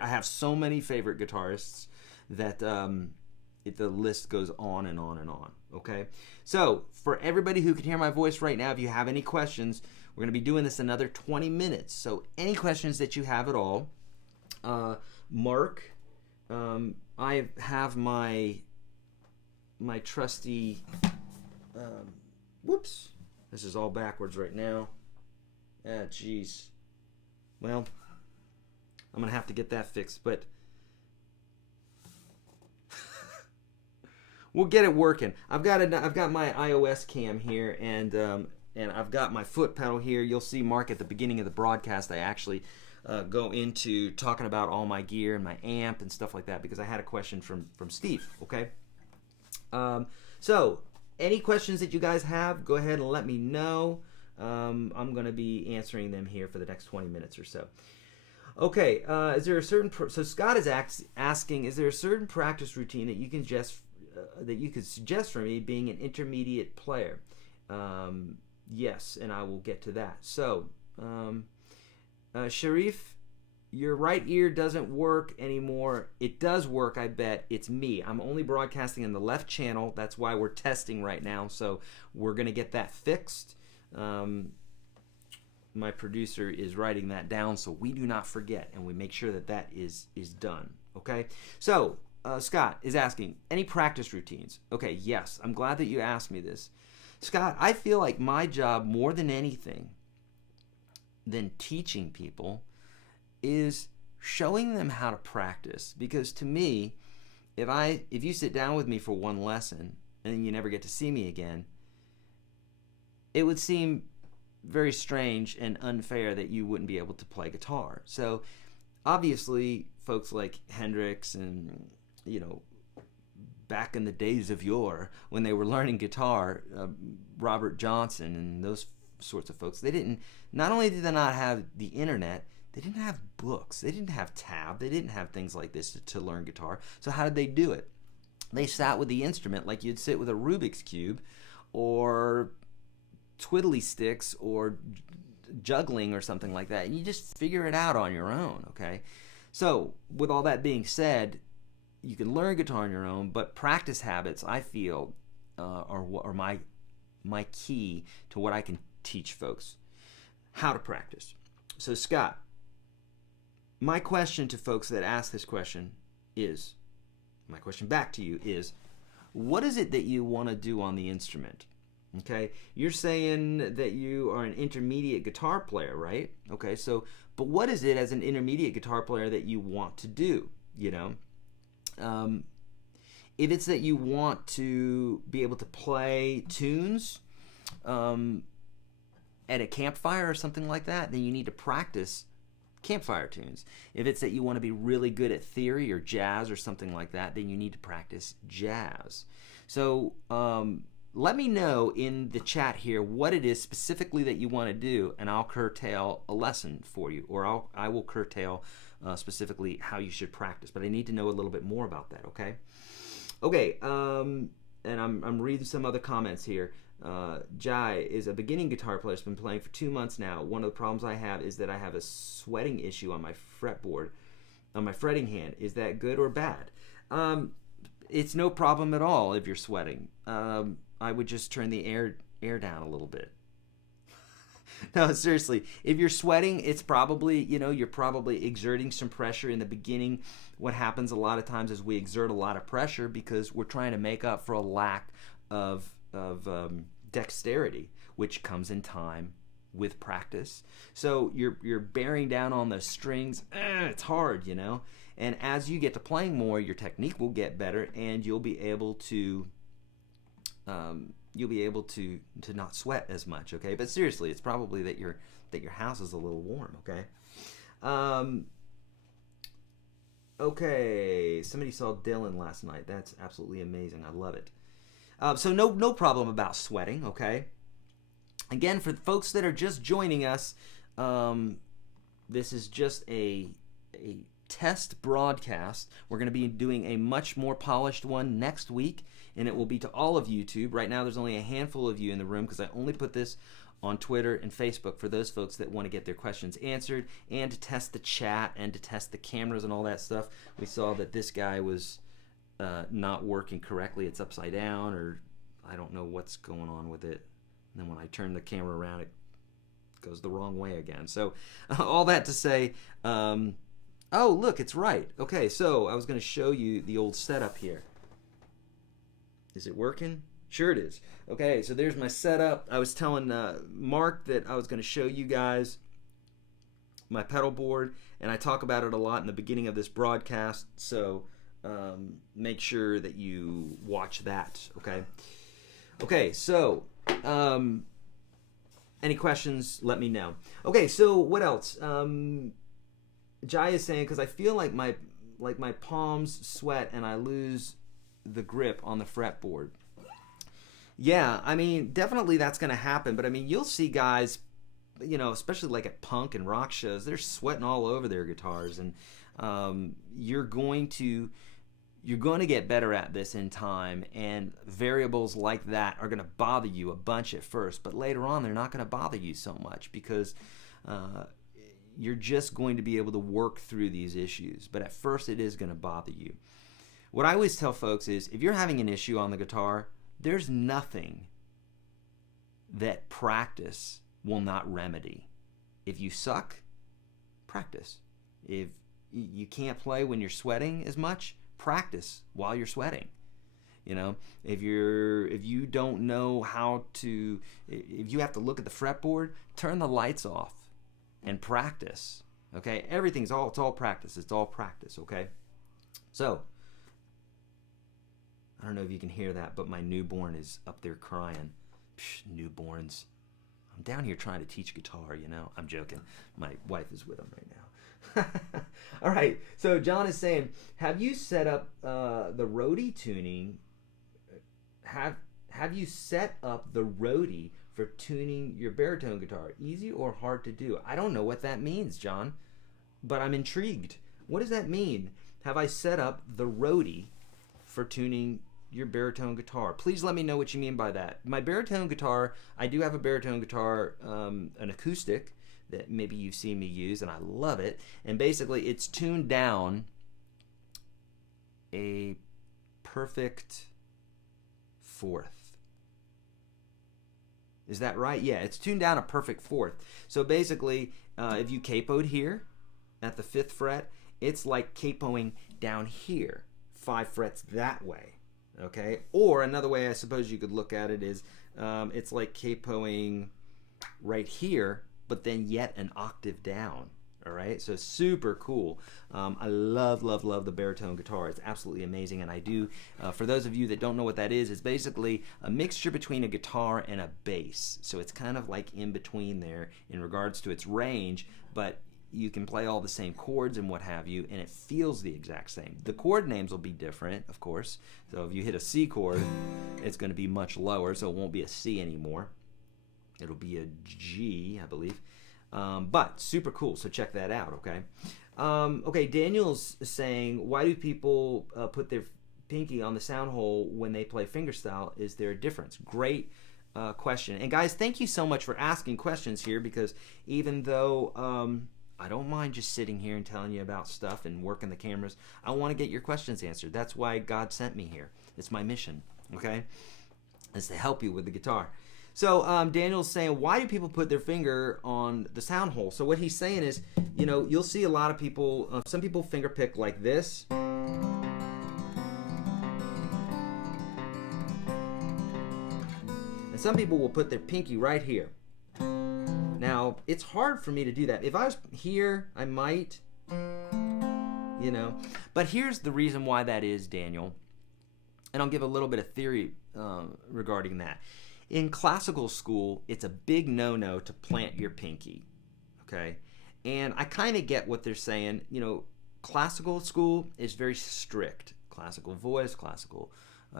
have so many favorite guitarists that the list goes on and on and on, okay? So, for everybody who can hear my voice right now, if you have any questions, we're going to be doing this another 20 minutes. So, any questions that you have at all, Mark, I have my trusty, whoops, this is all backwards right now. Ah, jeez. Well, I'm going to have to get that fixed, but we'll get it working. I've got my iOS cam here, and I've got my foot pedal here. You'll see, Mark, at the beginning of the broadcast, I actually go into talking about all my gear and my amp and stuff like that because I had a question from Steve. Okay. So any questions that you guys have, go ahead and let me know. I'm going to be answering them here for the next 20 minutes or so. Okay, is there a certain so Scott is asking, is there a certain practice routine that you can suggest for me being an intermediate player? Yes, and I will get to that. So, Sharif, your right ear doesn't work anymore. It does work, I bet. It's me. I'm only broadcasting in the left channel. That's why we're testing right now. So we're going to get that fixed. My producer is writing that down so we do not forget, and we make sure that that is done. Okay? So, Scott is asking, any practice routines? Okay, yes. I'm glad that you asked me this. Scott, I feel like my job more than anything than teaching people is showing them how to practice, because to me, if you sit down with me for one lesson and you never get to see me again, it would seem very strange and unfair that you wouldn't be able to play guitar. So obviously folks like Hendrix and, you know, back in the days of yore when they were learning guitar, Robert Johnson and those sorts of folks, not only did they not have the internet, they didn't have books, they didn't have tab, they didn't have things like this to learn guitar. So how did they do it? They sat with the instrument like you'd sit with a Rubik's Cube or twiddly sticks or juggling or something like that, and you just figure it out on your own. Okay, so with all that being said, you can learn guitar on your own, but practice habits, I feel, are my key to what I can teach folks how to practice. So Scott, my question to folks that ask this question is, my question back to you is, what is it that you want to do on the instrument? Okay, you're saying that you are an intermediate guitar player, right? Okay, so, but what is it as an intermediate guitar player that you want to do, you know? If it's that you want to be able to play tunes at a campfire or something like that, then you need to practice campfire tunes. If it's that you want to be really good at theory or jazz or something like that, then you need to practice jazz. So, let me know in the chat here what it is specifically that you want to do, and I'll curtail a lesson for you, or I will curtail specifically how you should practice. But I need to know a little bit more about that. Okay. Okay. And I'm reading some other comments here. Jai is a beginning guitar player. Has been playing for 2 months now. One of the problems I have is that I have a sweating issue on my fretboard, on my fretting hand. Is that good or bad? It's no problem at all if you're sweating. I would just turn the air down a little bit. No, seriously, if you're sweating, it's probably, you're probably exerting some pressure in the beginning. What happens a lot of times is we exert a lot of pressure because we're trying to make up for a lack of dexterity, which comes in time with practice. So you're bearing down on the strings. It's hard, And as you get to playing more, your technique will get better, and you'll be able to not sweat as much. Okay, but seriously, it's probably that your house is a little warm. Okay. Okay. Somebody saw Dylan last night. That's absolutely amazing. I love it. So no problem about sweating. Okay. Again, for folks that are just joining us, this is just a test broadcast. We're going to be doing a much more polished one next week, and it will be to all of YouTube. Right now, there's only a handful of you in the room because I only put this on Twitter and Facebook for those folks that want to get their questions answered and to test the chat and to test the cameras and all that stuff. We saw that this guy was not working correctly. It's upside down, or I don't know what's going on with it. And then when I turn the camera around, it goes the wrong way again. So all that to say, oh, look, it's right. Okay, so I was going to show you the old setup here. Is it working? Sure it is. Okay, so there's my setup. I was telling Mark that I was going to show you guys my pedal board, and I talk about it a lot in the beginning of this broadcast, so make sure that you watch that, okay? Okay, so any questions, let me know. Okay, so what else? Jai is saying, because I feel like my palms sweat and I lose the grip on the fretboard. Yeah, I mean, definitely that's going to happen, but I mean, you'll see guys, you know, especially like at punk and rock shows, they're sweating all over their guitars, and you're going to get better at this in time, and variables like that are going to bother you a bunch at first, but later on they're not going to bother you so much because you're just going to be able to work through these issues, but at first it is going to bother you. What I always tell folks is, if you're having an issue on the guitar, there's nothing that practice will not remedy. If you suck, practice. If you can't play when you're sweating as much, practice while you're sweating. You know, if you don't know how to, if you have to look at the fretboard, turn the lights off and practice. Okay, it's all practice. It's all practice. Okay, so I don't know if you can hear that, but my newborn is up there crying. Psh, newborns. I'm down here trying to teach guitar, you know. I'm joking. My wife is with him right now. All right, so John is saying, have you set up the roadie tuning? Have you set up the roadie for tuning your baritone guitar? Easy or hard to do? I don't know what that means, John, but I'm intrigued. What does that mean? Have I set up the roadie for tuning your baritone guitar? Please let me know what you mean by that. My baritone guitar, I do have a baritone guitar, an acoustic that maybe you've seen me use, and I love it. And basically, it's tuned down a perfect fourth. Is that right? Yeah, it's tuned down a perfect fourth. So basically, if you capoed here at the 5th fret, it's like capoing down here, 5 frets that way. Okay, or another way I suppose you could look at it is it's like capoing right here, but then yet an octave down. All right, so super cool. I love the baritone guitar. It's absolutely amazing, and I do. For those of you that don't know what that is, it's basically a mixture between a guitar and a bass. So it's kind of like in between there in regards to its range, but you can play all the same chords and what have you, and it feels the exact same. The chord names will be different, of course. So if you hit a C chord, it's going to be much lower, so it won't be a C anymore. It'll be a G, I believe. But super cool, so check that out, okay? Okay, Daniel's saying, why do people put their pinky on the sound hole when they play fingerstyle? Is there a difference? Great question. And guys, thank you so much for asking questions here, because even though I don't mind just sitting here and telling you about stuff and working the cameras, I want to get your questions answered. That's why God sent me here. It's my mission, okay? Is to help you with the guitar. So Daniel's saying, why do people put their finger on the sound hole? So what he's saying is, you know, you'll see a lot of people, some people finger pick like this. And some people will put their pinky right here. Now, it's hard for me to do that. If I was here, I might, you know. But here's the reason why that is, Daniel. And I'll give a little bit of theory regarding that. In classical school, it's a big no-no to plant your pinky, okay? And I kind of get what they're saying. You know, classical school is very strict. Classical voice, classical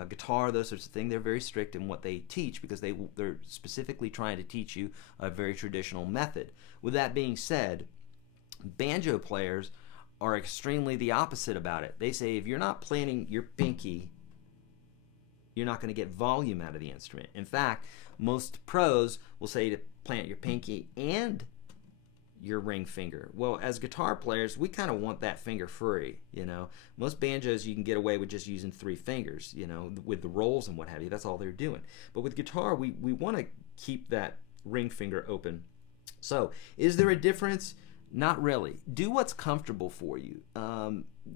guitar, those sorts of things, they're very strict in what they teach because they're specifically trying to teach you a very traditional method. With that being said, banjo players are extremely the opposite about it. They say if you're not planting your pinky, you're not going to get volume out of the instrument. In fact, most pros will say to plant your pinky and your ring finger. Well, as guitar players, we kind of want that finger free, you know. Most banjos you can get away with just using 3 fingers, you know, with the rolls and what have you. That's all they're doing. But with guitar, we want to keep that ring finger open. So, is there a difference? Not really. Do what's comfortable for you.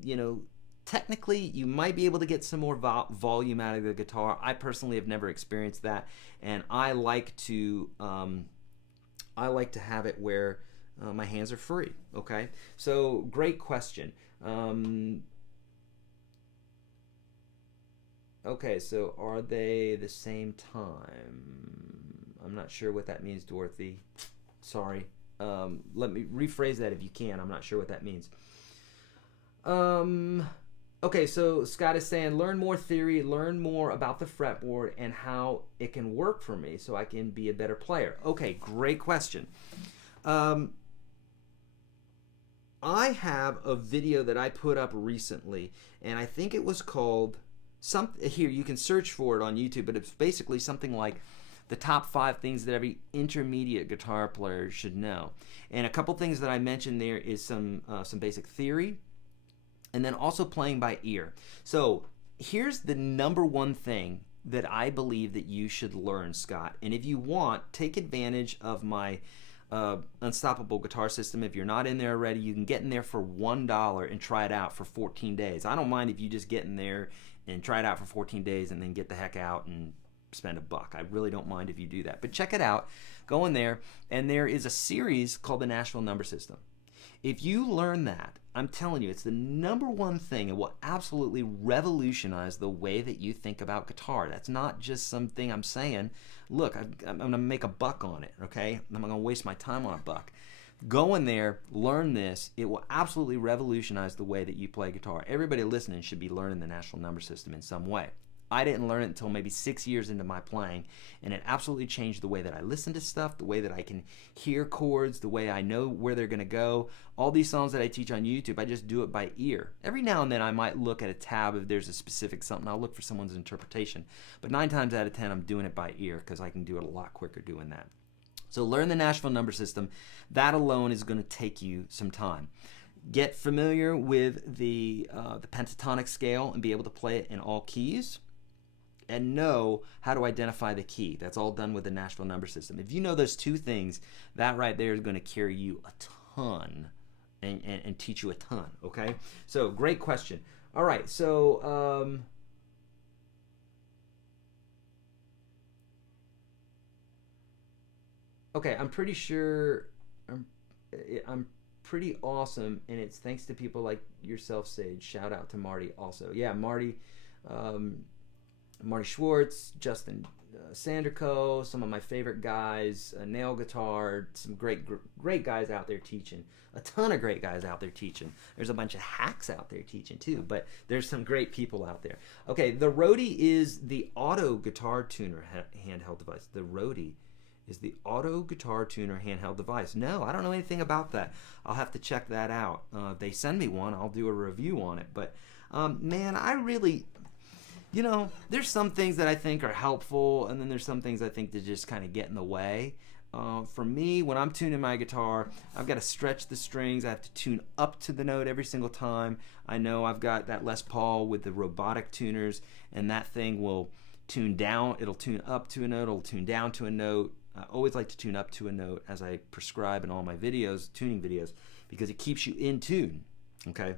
You know, technically, you might be able to get some more volume out of the guitar. I personally have never experienced that, and I like to have it where my hands are free. Okay, so great question. Okay, so are they the same time? I'm not sure what that means, Dorothy. Sorry. Let me rephrase that if you can. I'm not sure what that means. Okay, so Scott is saying, learn more theory, learn more about the fretboard and how it can work for me so I can be a better player. Okay, great question. I have a video that I put up recently, and I think it was called here, you can search for it on YouTube, but it's basically something like the top 5 things that every intermediate guitar player should know. And a couple things that I mentioned there is some basic theory, and then also playing by ear. So here's the number one thing that I believe that you should learn, Scott. And if you want, take advantage of my Unstoppable Guitar System. If you're not in there already, you can get in there for $1 and try it out for 14 days. I don't mind if you just get in there and try it out for 14 days and then get the heck out and spend $1. I really don't mind if you do that. But check it out. Go in there, and there is a series called the Nashville Number System. If you learn that, I'm telling you, it's the number one thing. It will absolutely revolutionize the way that you think about guitar. That's not just something I'm saying. Look, I'm going to make $1 on it, okay? I'm not going to waste my time on $1. Go in there, learn this. It will absolutely revolutionize the way that you play guitar. Everybody listening should be learning the Nashville Number System in some way. I didn't learn it until maybe 6 years into my playing, and it absolutely changed the way that I listen to stuff, the way that I can hear chords, the way I know where they're going to go. All these songs that I teach on YouTube, I just do it by ear. Every now and then I might look at a tab if there's a specific something. I'll look for someone's interpretation. But 9 times out of 10, I'm doing it by ear because I can do it a lot quicker doing that. So learn the Nashville Number System. That alone is going to take you some time. Get familiar with the pentatonic scale and be able to play it in all keys. And know how to identify the key. That's all done with the Nashville Number System. If you know those 2 things, that right there is going to carry you a ton and teach you a ton, okay? So, great question. All right, so okay, I'm pretty sure I'm pretty awesome, and it's thanks to people like yourself, Sage. Shout out to Marty also. Yeah, Marty Schwartz, Justin Sanderco, some of my favorite guys, Nail Guitar, some great guys out there teaching. A ton of great guys out there teaching. There's a bunch of hacks out there teaching too, but there's some great people out there. Okay, the Roadie is the auto guitar tuner handheld device. The Roadie is the auto guitar tuner handheld device. No, I don't know anything about that. I'll have to check that out. If they send me one, I'll do a review on it. But man, I really... You know, there's some things that I think are helpful, and then there's some things I think that just kind of get in the way. For me, when I'm tuning my guitar, I've got to stretch the strings. I have to tune up to the note every single time. I know I've got that Les Paul with the robotic tuners, and that thing will tune down. It'll tune up to a note. It'll tune down to a note. I always like to tune up to a note as I prescribe in all my videos, tuning videos, because it keeps you in tune, okay?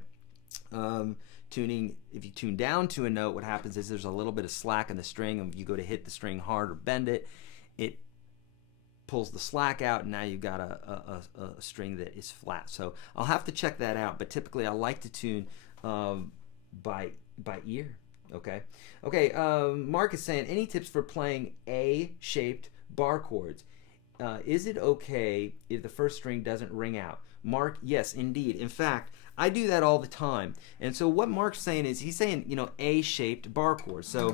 Tuning, if you tune down to a note, what happens is there's a little bit of slack in the string, and if you go to hit the string hard or bend it, it pulls the slack out, and now you've got a string that is flat. So I'll have to check that out, but typically I like to tune by ear. Okay. Mark is saying, any tips for playing A-shaped bar chords? Is it okay if the first string doesn't ring out? Mark, yes, indeed. In fact, I do that all the time. And so what Mark's saying is, he's saying, you know, A-shaped bar chords. So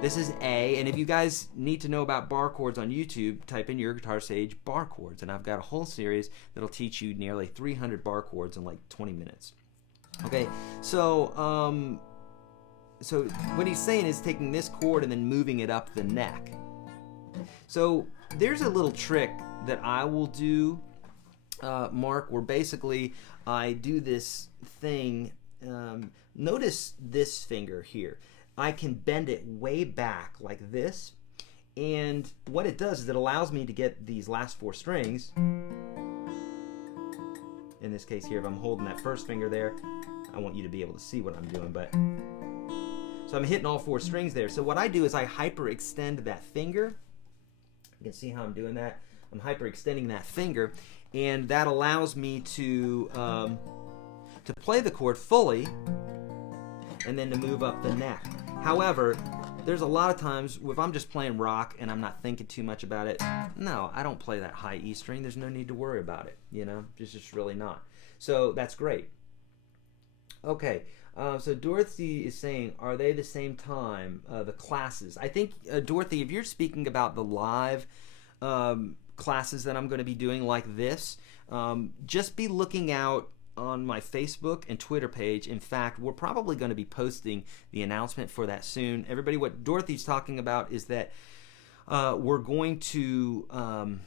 this is A, and if you guys need to know about bar chords on YouTube, type in YourGuitarSage bar chords, and I've got a whole series that'll teach you nearly 300 bar chords in like 20 minutes. Okay, so so what he's saying is taking this chord and then moving it up the neck. So there's a little trick that I will do, Mark, where basically I do this thing. Notice this finger here. I can bend it way back like this, and what it does is it allows me to get these last 4 strings. In this case here, if I'm holding that first finger there, I want you to be able to see what I'm doing, but so I'm hitting all 4 strings there. So what I do is I hyperextend that finger. You can see how I'm doing that. I'm hyperextending that finger, and that allows me to play the chord fully and then to move up the neck. However, there's a lot of times if I'm just playing rock and I'm not thinking too much about it, no, I don't play that high E string. There's no need to worry about it, you know, just really not. So that's great. Okay, so Dorothy is saying, are they the same time, the classes? I think, Dorothy, if you're speaking about the live classes that I'm going to be doing like this, just be looking out on my Facebook and Twitter page. In fact, we're probably going to be posting the announcement for that soon. Everybody, what Dorothy's talking about is that we're going to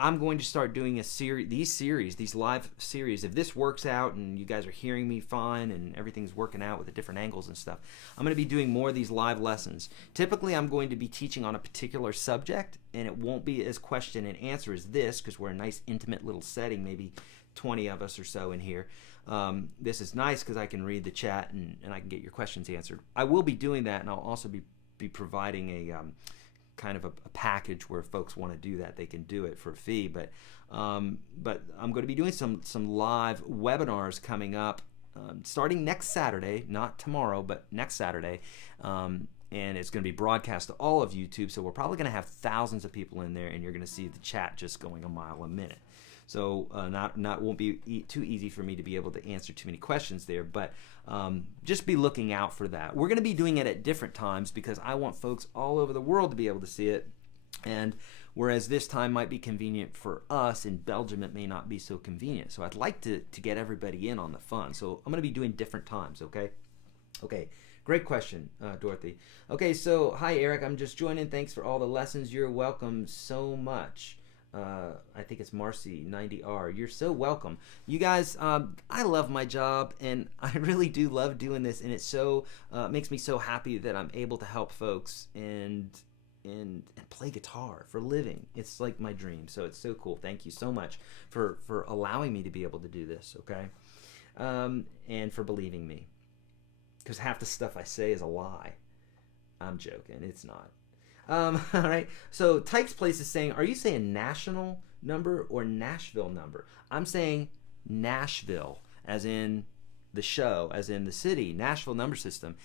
I'm going to start doing these live series. If this works out and you guys are hearing me fine and everything's working out with the different angles and stuff, I'm going to be doing more of these live lessons. Typically, I'm going to be teaching on a particular subject, and it won't be as question and answer as this, because we're a nice intimate little setting, maybe 20 of us or so in here. This is nice because I can read the chat and I can get your questions answered. I will be doing that, and I'll also be providing a kind of a package where folks want to do that, they can do it for a fee. But I'm going to be doing some live webinars coming up, starting next Saturday, not tomorrow, but next Saturday. And it's going to be broadcast to all of YouTube, so we're probably going to have thousands of people in there, and you're going to see the chat just going a mile a minute. So won't be too easy for me to be able to answer too many questions there, but just be looking out for that. We're going to be doing it at different times because I want folks all over the world to be able to see it, and whereas this time might be convenient for us, in Belgium it may not be so convenient. So I'd like to get everybody in on the fun. So I'm going to be doing different times, okay? Okay. Great question, Dorothy. Okay, so hi, Eric. I'm just joining. Thanks for all the lessons. You're welcome so much. I think it's Marcy 90R. You're so welcome. You guys, I love my job, and I really do love doing this, and it so makes me so happy that I'm able to help folks and play guitar for a living. It's like my dream, so it's so cool. Thank you so much for allowing me to be able to do this, okay? And for believing me. Because half the stuff I say is a lie. I'm joking. It's not. All right. So Tyke's Place is saying, are you saying national number or Nashville number? I'm saying Nashville, as in the show, as in the city. Nashville number system.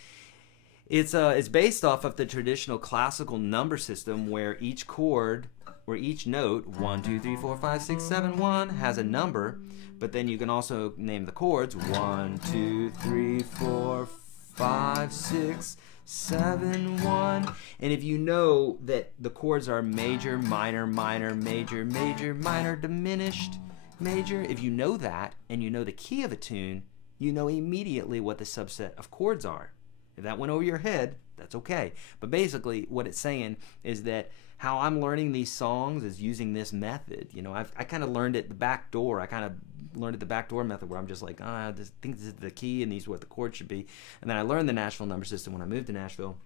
It's based off of the traditional classical number system where each chord or each note, 1, 2, 3, 4, 5, 6, 7, 1, has a number. But then you can also name the chords 1, 2, 3, 4, 5, 6, 7, 1. And if you know that the chords are major, minor, minor, major, major, minor, diminished, major, if you know that and you know the key of a tune, you know immediately what the subset of chords are. If that went over your head, that's okay. But basically what it's saying is that how I'm learning these songs is using this method. You know, I kind of learned it the back door. I kind of learned it the back door method where I'm just like, I think this is the key and these are what the chords should be. And then I learned the Nashville number system when I moved to Nashville.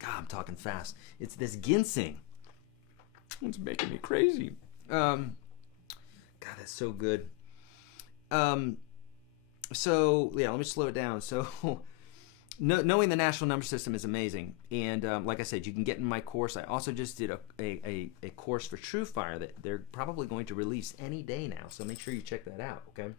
God, I'm talking fast. It's this ginseng. It's making me crazy. God, that's so good. So, yeah, let me slow it down. So, knowing the Nashville number system is amazing. And like I said, you can get in my course. I also just did a course for TrueFire that they're probably going to release any day now. So make sure you check that out, okay?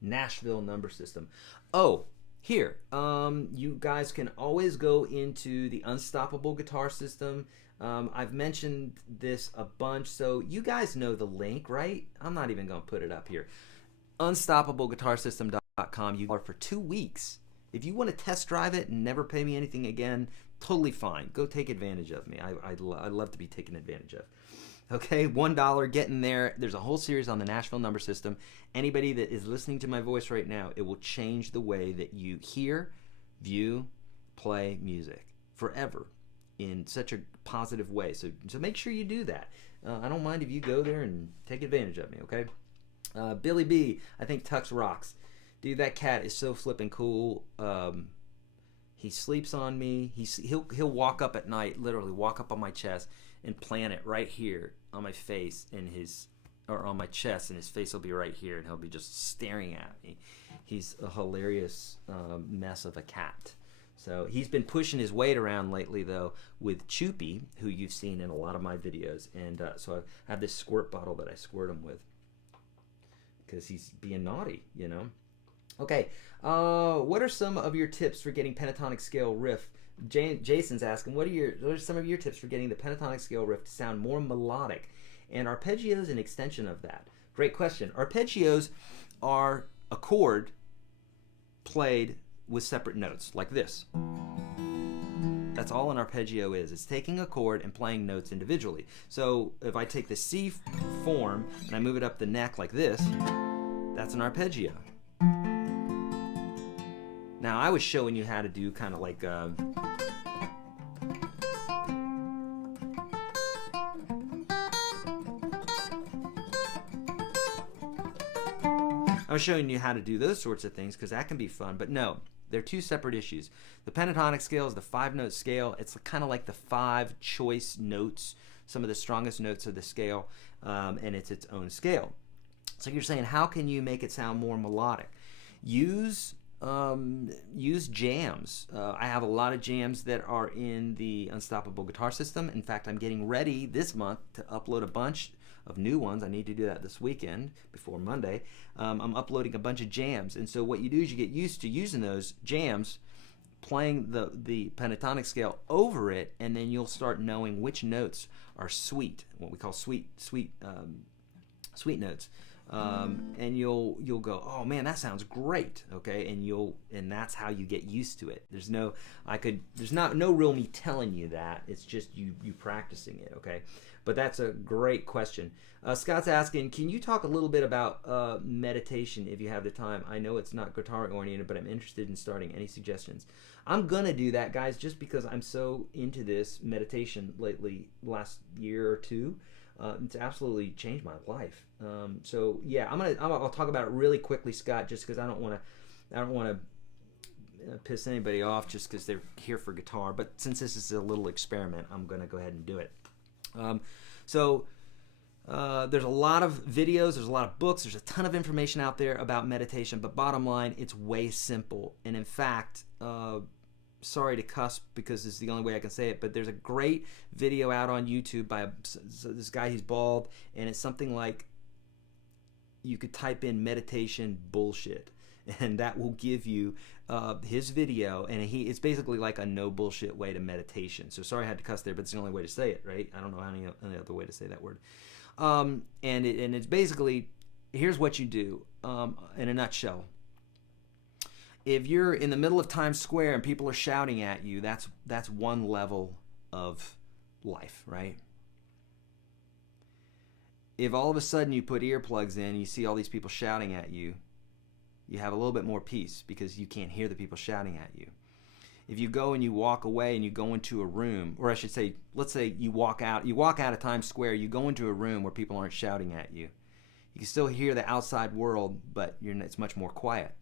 Nashville number system. Oh, here. You guys can always go into the Unstoppable Guitar System. I've mentioned this a bunch, so you guys know the link, right? I'm not even going to put it up here. UnstoppableGuitarSystem.com. You are for 2 weeks. If you want to test drive it and never pay me anything again, totally fine. Go take advantage of me. I'd love to be taken advantage of. Okay, $1, get in there. There's a whole series on the Nashville number system. Anybody that is listening to my voice right now, it will change the way that you hear, view, play music forever in such a positive way. So make sure you do that. I don't mind if you go there and take advantage of me, okay? Billy B, I think Tux rocks. Dude, that cat is so flippin' cool. He sleeps on me. He'll walk up at night, literally walk up on my chest and plant it right here on my face in his or on my chest, and his face will be right here, and he'll be just staring at me. He's a hilarious mess of a cat. So he's been pushing his weight around lately, though, with Choopy, who you've seen in a lot of my videos. And so I have this squirt bottle that I squirt him with because he's being naughty, you know. Okay, what are some of your tips for getting pentatonic scale riff? Jason's asking, what are some of your tips for getting the pentatonic scale riff to sound more melodic? And arpeggios an extension of that? Great question. Arpeggios are a chord played with separate notes, like this. That's all an arpeggio is. It's taking a chord and playing notes individually. So if I take the C form and I move it up the neck like this, that's an arpeggio. Now I was showing you how to do kind of like I was showing you how to do those sorts of things because that can be fun, but no, they're two separate issues. The pentatonic scale is the 5-note scale. It's kind of like the 5 choice notes, some of the strongest notes of the scale, and it's its own scale. So you're saying, how can you make it sound more melodic? Use jams. I have a lot of jams that are in the Unstoppable Guitar System. In fact, I'm getting ready this month to upload a bunch of new ones. I need to do that this weekend before Monday. I'm uploading a bunch of jams, and so what you do is you get used to using those jams, playing the pentatonic scale over it, and then you'll start knowing which notes are sweet, what we call sweet notes. And you'll go, oh man, that sounds great, okay, and that's how you get used to it. There's no real me telling you that. It's just you practicing it, okay. But that's a great question. Scott's asking, can you talk a little bit about meditation if you have the time? I know it's not guitar oriented, but I'm interested in starting. Any suggestions? I'm gonna do that, guys, just because I'm so into this meditation lately, last year or two. It's absolutely changed my life. So yeah, I'll talk about it really quickly, Scott, just because I don't want to piss anybody off just because they're here for guitar. But since this is a little experiment, I'm gonna go ahead and do it. There's a lot of videos, there's a lot of books, there's a ton of information out there about meditation. But bottom line, it's way simple. And in fact, sorry to cuss because this is the only way I can say it, but there's a great video out on YouTube by this guy. He's bald, and it's something like, you could type in meditation bullshit, and that will give you his video, and it's basically like a no bullshit way to meditation. So sorry I had to cuss there, but it's the only way to say it, right? I don't know any other way to say that word. And it's basically, here's what you do in a nutshell. If you're in the middle of Times Square and people are shouting at you, that's one level of life, right? If all of a sudden you put earplugs in and you see all these people shouting at you, you have a little bit more peace because you can't hear the people shouting at you. If you go and you walk away and you go into a room, or I should say, let's say you walk out of Times Square, you go into a room where people aren't shouting at you. You can still hear the outside world, but it's much more quiet.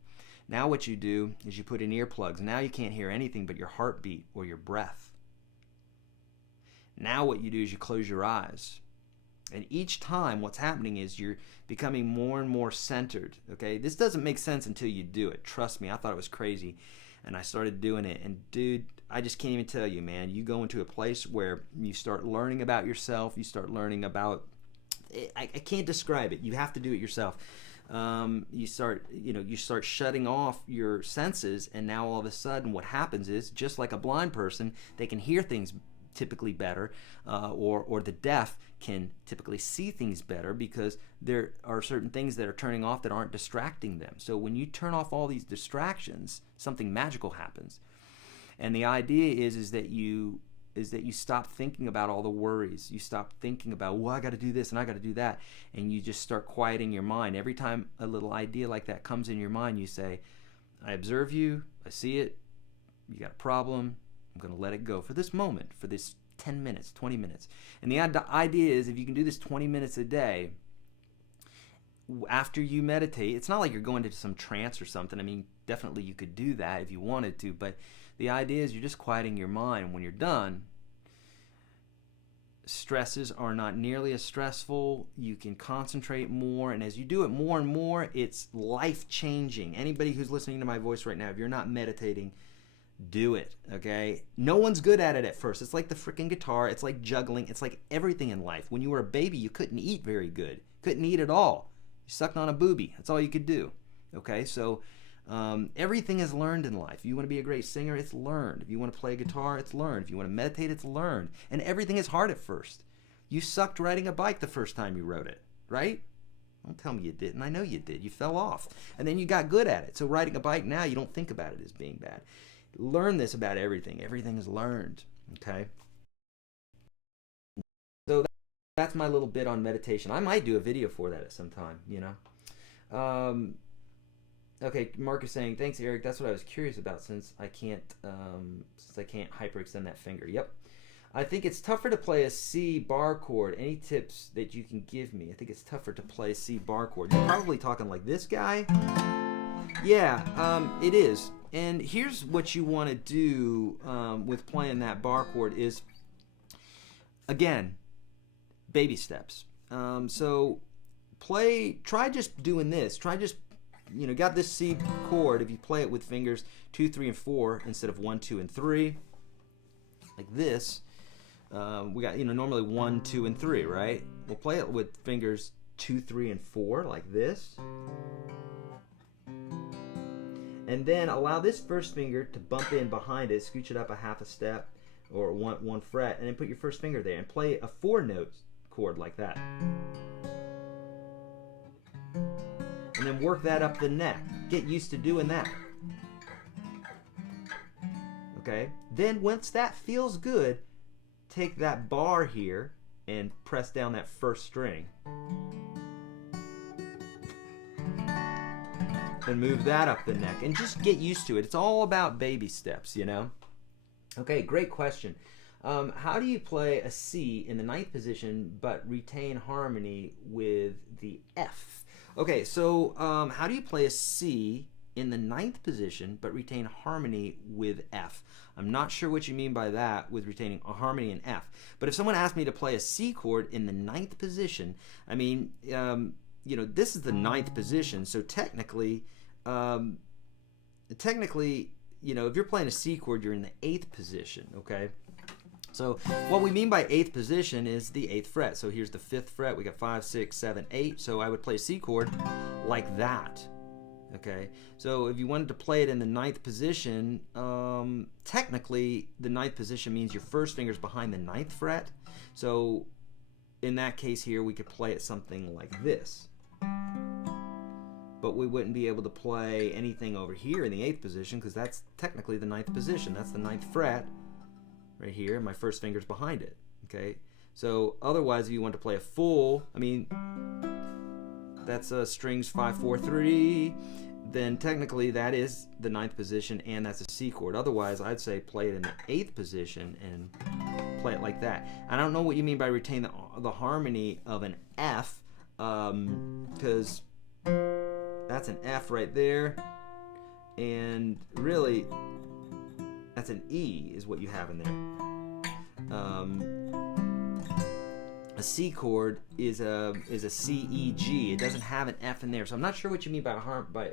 Now what you do is you put in earplugs. Now you can't hear anything but your heartbeat or your breath. Now what you do is you close your eyes. And each time what's happening is you're becoming more and more centered, okay? This doesn't make sense until you do it. Trust me, I thought it was crazy. And I started doing it. And dude, I just can't even tell you, man. You go into a place where you start learning about yourself. You start learning about, I can't describe it. You have to do it yourself. You start shutting off your senses, and now all of a sudden what happens is, just like a blind person, they can hear things typically better, or the deaf can typically see things better because there are certain things that are turning off that aren't distracting them. So when you turn off all these distractions, something magical happens. And the idea is that you stop thinking about all the worries. You stop thinking about, well, I got to do this and I got to do that, and you just start quieting your mind. Every time a little idea like that comes in your mind, you say, I observe you, I see it, you got a problem, I'm going to let it go for this moment, for this 10 minutes, 20 minutes. And the idea is, if you can do this 20 minutes a day, after you meditate, it's not like you're going into some trance or something. I mean, definitely you could do that if you wanted to, but the idea is you're just quieting your mind. When you're done, stresses are not nearly as stressful. You can concentrate more, and as you do it more and more, it's life-changing. Anybody who's listening to my voice right now, if you're not meditating, do it, okay? No one's good at it at first. It's like the freaking guitar. It's like juggling. It's like everything in life. When you were a baby, you couldn't eat very good. Couldn't eat at all. You sucked on a boobie. That's all you could do, okay? So everything is learned in life. If you want to be a great singer, it's learned. If you want to play guitar, it's learned. If you want to meditate, it's learned. And everything is hard at first. You sucked riding a bike the first time you rode it, right? Don't tell me you didn't. I know you did. You fell off. And then you got good at it. So riding a bike now, you don't think about it as being bad. Learn this about everything. Everything is learned, okay? So that's my little bit on meditation. I might do a video for that at some time, you know? Okay, Mark is saying, thanks, Eric. That's what I was curious about since I can't hyperextend that finger. Yep. I think it's tougher to play a C bar chord. Any tips that you can give me? I think it's tougher to play a C bar chord. You're probably talking like this guy. Yeah, it is. And here's what you want to do with playing that bar chord is, again, baby steps. So try just doing this. Try just, got this C chord. If you play it with fingers 2, 3, and 4 instead of 1, 2, and 3, like this, we got, normally 1, 2, and 3, right? We'll play it with fingers 2, 3, and 4 like this. And then allow this first finger to bump in behind it, scooch it up a half a step or one fret, and then put your first finger there and play a 4-note chord like that. And then work that up the neck. Get used to doing that. Okay? Then once that feels good, take that bar here and press down that first string. And move that up the neck and just get used to it. It's all about baby steps, Okay, great question. How do you play a C in the 9th position but retain harmony with the F? Okay, so how do you play a C in the 9th position but retain harmony with F? I'm not sure what you mean by that with retaining a harmony in F. But if someone asked me to play a C chord in the 9th position, I mean, this is the 9th position, so technically, if you're playing a C chord, you're in the 8th position, okay? So what we mean by 8th position is the 8th fret. So here's the 5th fret. We got 5, 6, 7, 8. So I would play a C chord like that, okay? So if you wanted to play it in the 9th position, technically the 9th position means your first finger's behind the 9th fret. So in that case here, we could play it something like this. But we wouldn't be able to play anything over here in the 8th position because that's technically the 9th position. That's the 9th fret right here, and my first finger's behind it, okay? So otherwise, if you want to play a full, that's strings 5, 4, 3, then technically that is the 9th position and that's a C chord. Otherwise, I'd say play it in the 8th position and play it like that. I don't know what you mean by retain the harmony of an F, because that's an F right there, and really that's an E is what you have in there. A C chord is a C, E, G. It doesn't have an F in there, so I'm not sure what you mean by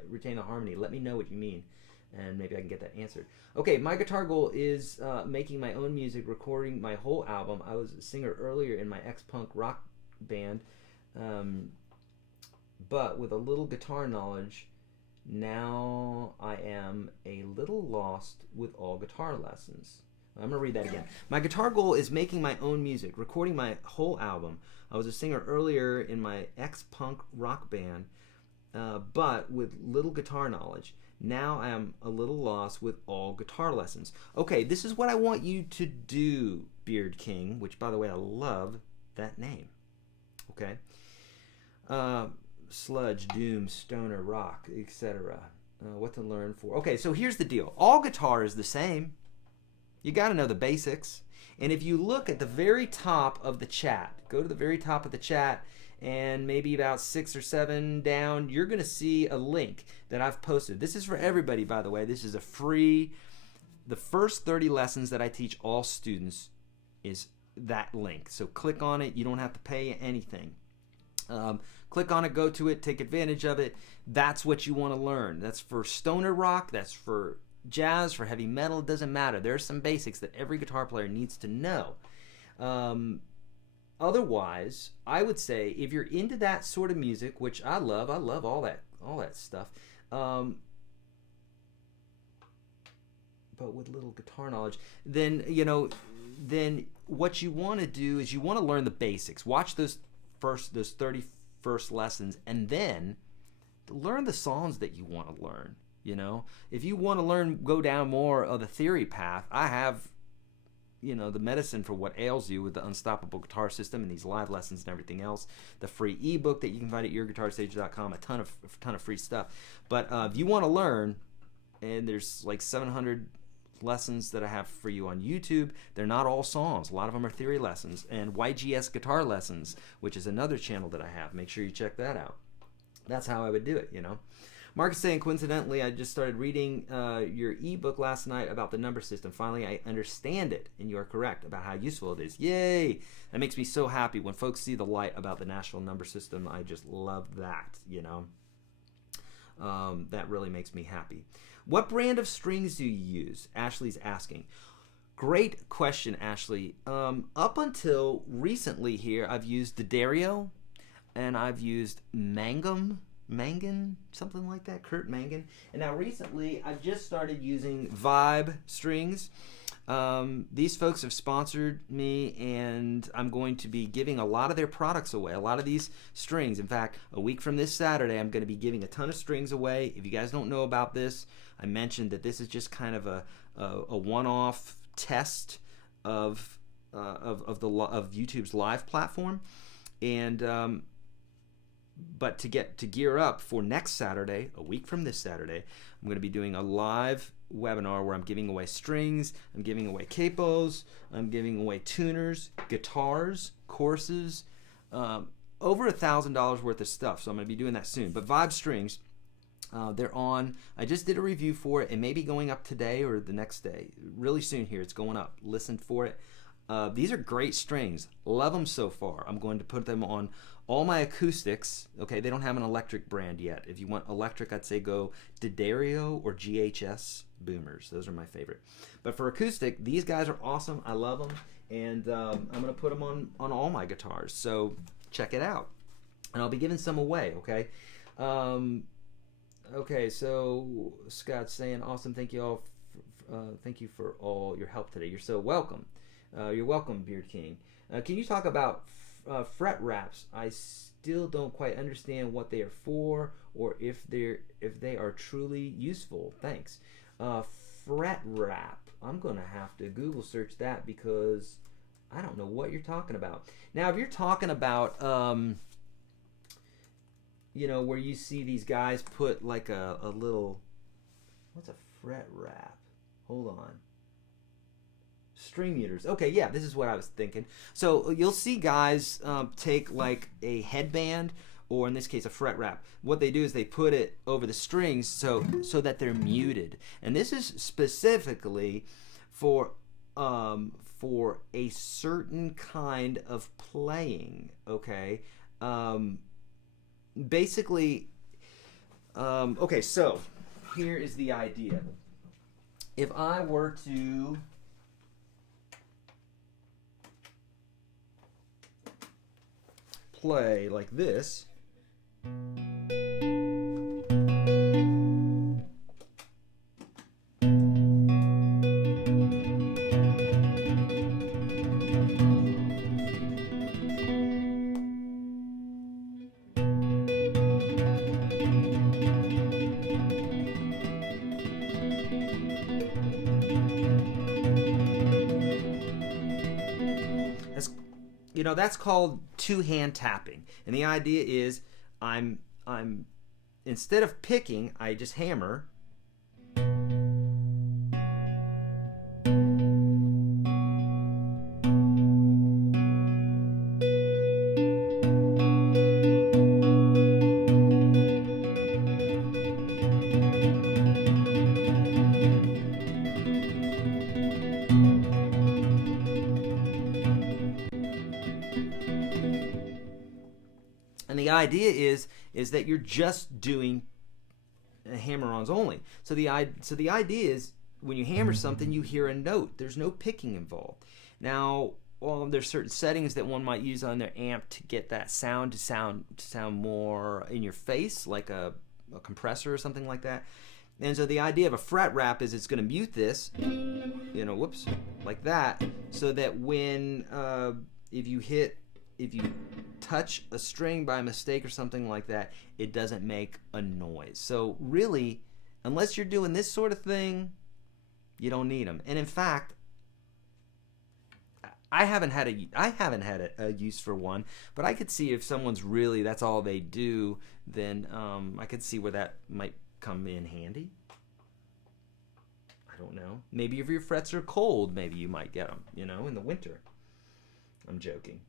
retain the harmony. Let me know what you mean, and maybe I can get that answered. Okay, my guitar goal is making my own music, recording my whole album. I was a singer earlier in my ex-punk rock band, but with a little guitar knowledge, now I am a little lost with all guitar lessons. I'm going to read that again. My guitar goal is making my own music, recording my whole album. I was a singer earlier in my ex-punk rock band, but with little guitar knowledge. Now I am a little lost with all guitar lessons. Okay, this is what I want you to do, Beard King, which, by the way, I love that name. Okay? Sludge, doom, stoner, rock, etc. What to learn for. Okay, so here's the deal. All guitar is the same. You got to know the basics. And if you look at the very top of the chat, go to the very top of the chat, and maybe about 6 or 7 down, you're going to see a link that I've posted. This is for everybody, by the way. This is a free, the first 30 lessons that I teach all students is that link. So click on it. You don't have to pay anything. Click on it, go to it, take advantage of it. That's what you want to learn. That's for stoner rock, that's for jazz, for heavy metal. It doesn't matter. There are some basics that every guitar player needs to know. Otherwise, I would say if you're into that sort of music, which I love all that stuff. But with little guitar knowledge, then what you want to do is you want to learn the basics. Watch those 30 first lessons, and then learn the songs that you want to learn. If you want to go down more of the theory path, I have the medicine for what ails you with the Unstoppable Guitar System and these live lessons and everything else. The free ebook that you can find at YourGuitarSage.com, a ton of free stuff. But if you want to learn, and there's like 700 lessons that I have for you on YouTube. They're not all songs. A lot of them are theory lessons. And YGS Guitar Lessons, which is another channel that I have. Make sure you check that out. That's how I would do it, Mark is saying, coincidentally, I just started reading your ebook last night about the number system. Finally, I understand it, and you are correct about how useful it is. Yay! That makes me so happy when folks see the light about the national number system. I just love that, that really makes me happy. What brand of strings do you use? Ashley's asking. Great question, Ashley. Up until recently here, I've used D'Addario, and I've used Mangan, something like that, Kurt Mangan. And now recently, I've just started using Vibe strings. These folks have sponsored me, and I'm going to be giving a lot of their products away, a lot of these strings. In fact, a week from this Saturday, I'm going to be giving a ton of strings away. If you guys don't know about this, I mentioned that this is just kind of a one-off test of YouTube's live platform, and but to gear up for next Saturday, a week from this Saturday, I'm going to be doing a live webinar where I'm giving away strings, I'm giving away capos, I'm giving away tuners, guitars, courses, over $1,000 worth of stuff. So I'm going to be doing that soon. But Vibe strings, they're on. I just did a review for it. It may be going up today or the next day. Really soon here, it's going up. Listen for it. These are great strings. Love them so far. I'm going to put them on all my acoustics. Okay, they don't have an electric brand yet. If you want electric, I'd say go D'Addario or GHS boomers. Those are my favorite. But for acoustic, these guys are awesome. I love them, and I'm going to put them on all my guitars. So check it out, and I'll be giving some away. Okay. Okay. So Scott's saying, awesome. Thank you all. Thank you for all your help today. You're so welcome. You're welcome, Beard King. Can you talk about fret wraps? I still don't quite understand what they are for, or if they are truly useful. Thanks. Fret wrap. I'm gonna have to Google search that because I don't know what you're talking about. Now, if you're talking about where you see these guys put like a little, what's a fret wrap? Hold on. String muters. Okay, yeah, this is what I was thinking. So you'll see guys take like a headband, or in this case a fret wrap. What they do is they put it over the strings so that they're muted. And this is specifically for a certain kind of playing. Okay, basically. Okay, so here is the idea. If I were to play like this, that's called two-hand tapping. And the idea is I'm instead of picking, I just hammer. the idea is that you're just doing hammer-ons only. So the idea is when you hammer something, you hear a note. There's no picking involved. Now, there's certain settings that one might use on their amp to get that sound to sound more in your face, like a compressor or something like that. And so the idea of a fret wrap is it's going to mute this, whoops, like that, so that when if you touch a string by mistake or something like that, it doesn't make a noise. So really, unless you're doing this sort of thing, you don't need them. And in fact, I haven't had a use for one, but I could see if someone's really, that's all they do, then I could see where that might come in handy. I don't know. Maybe if your frets are cold, maybe you might get them, in the winter. I'm joking.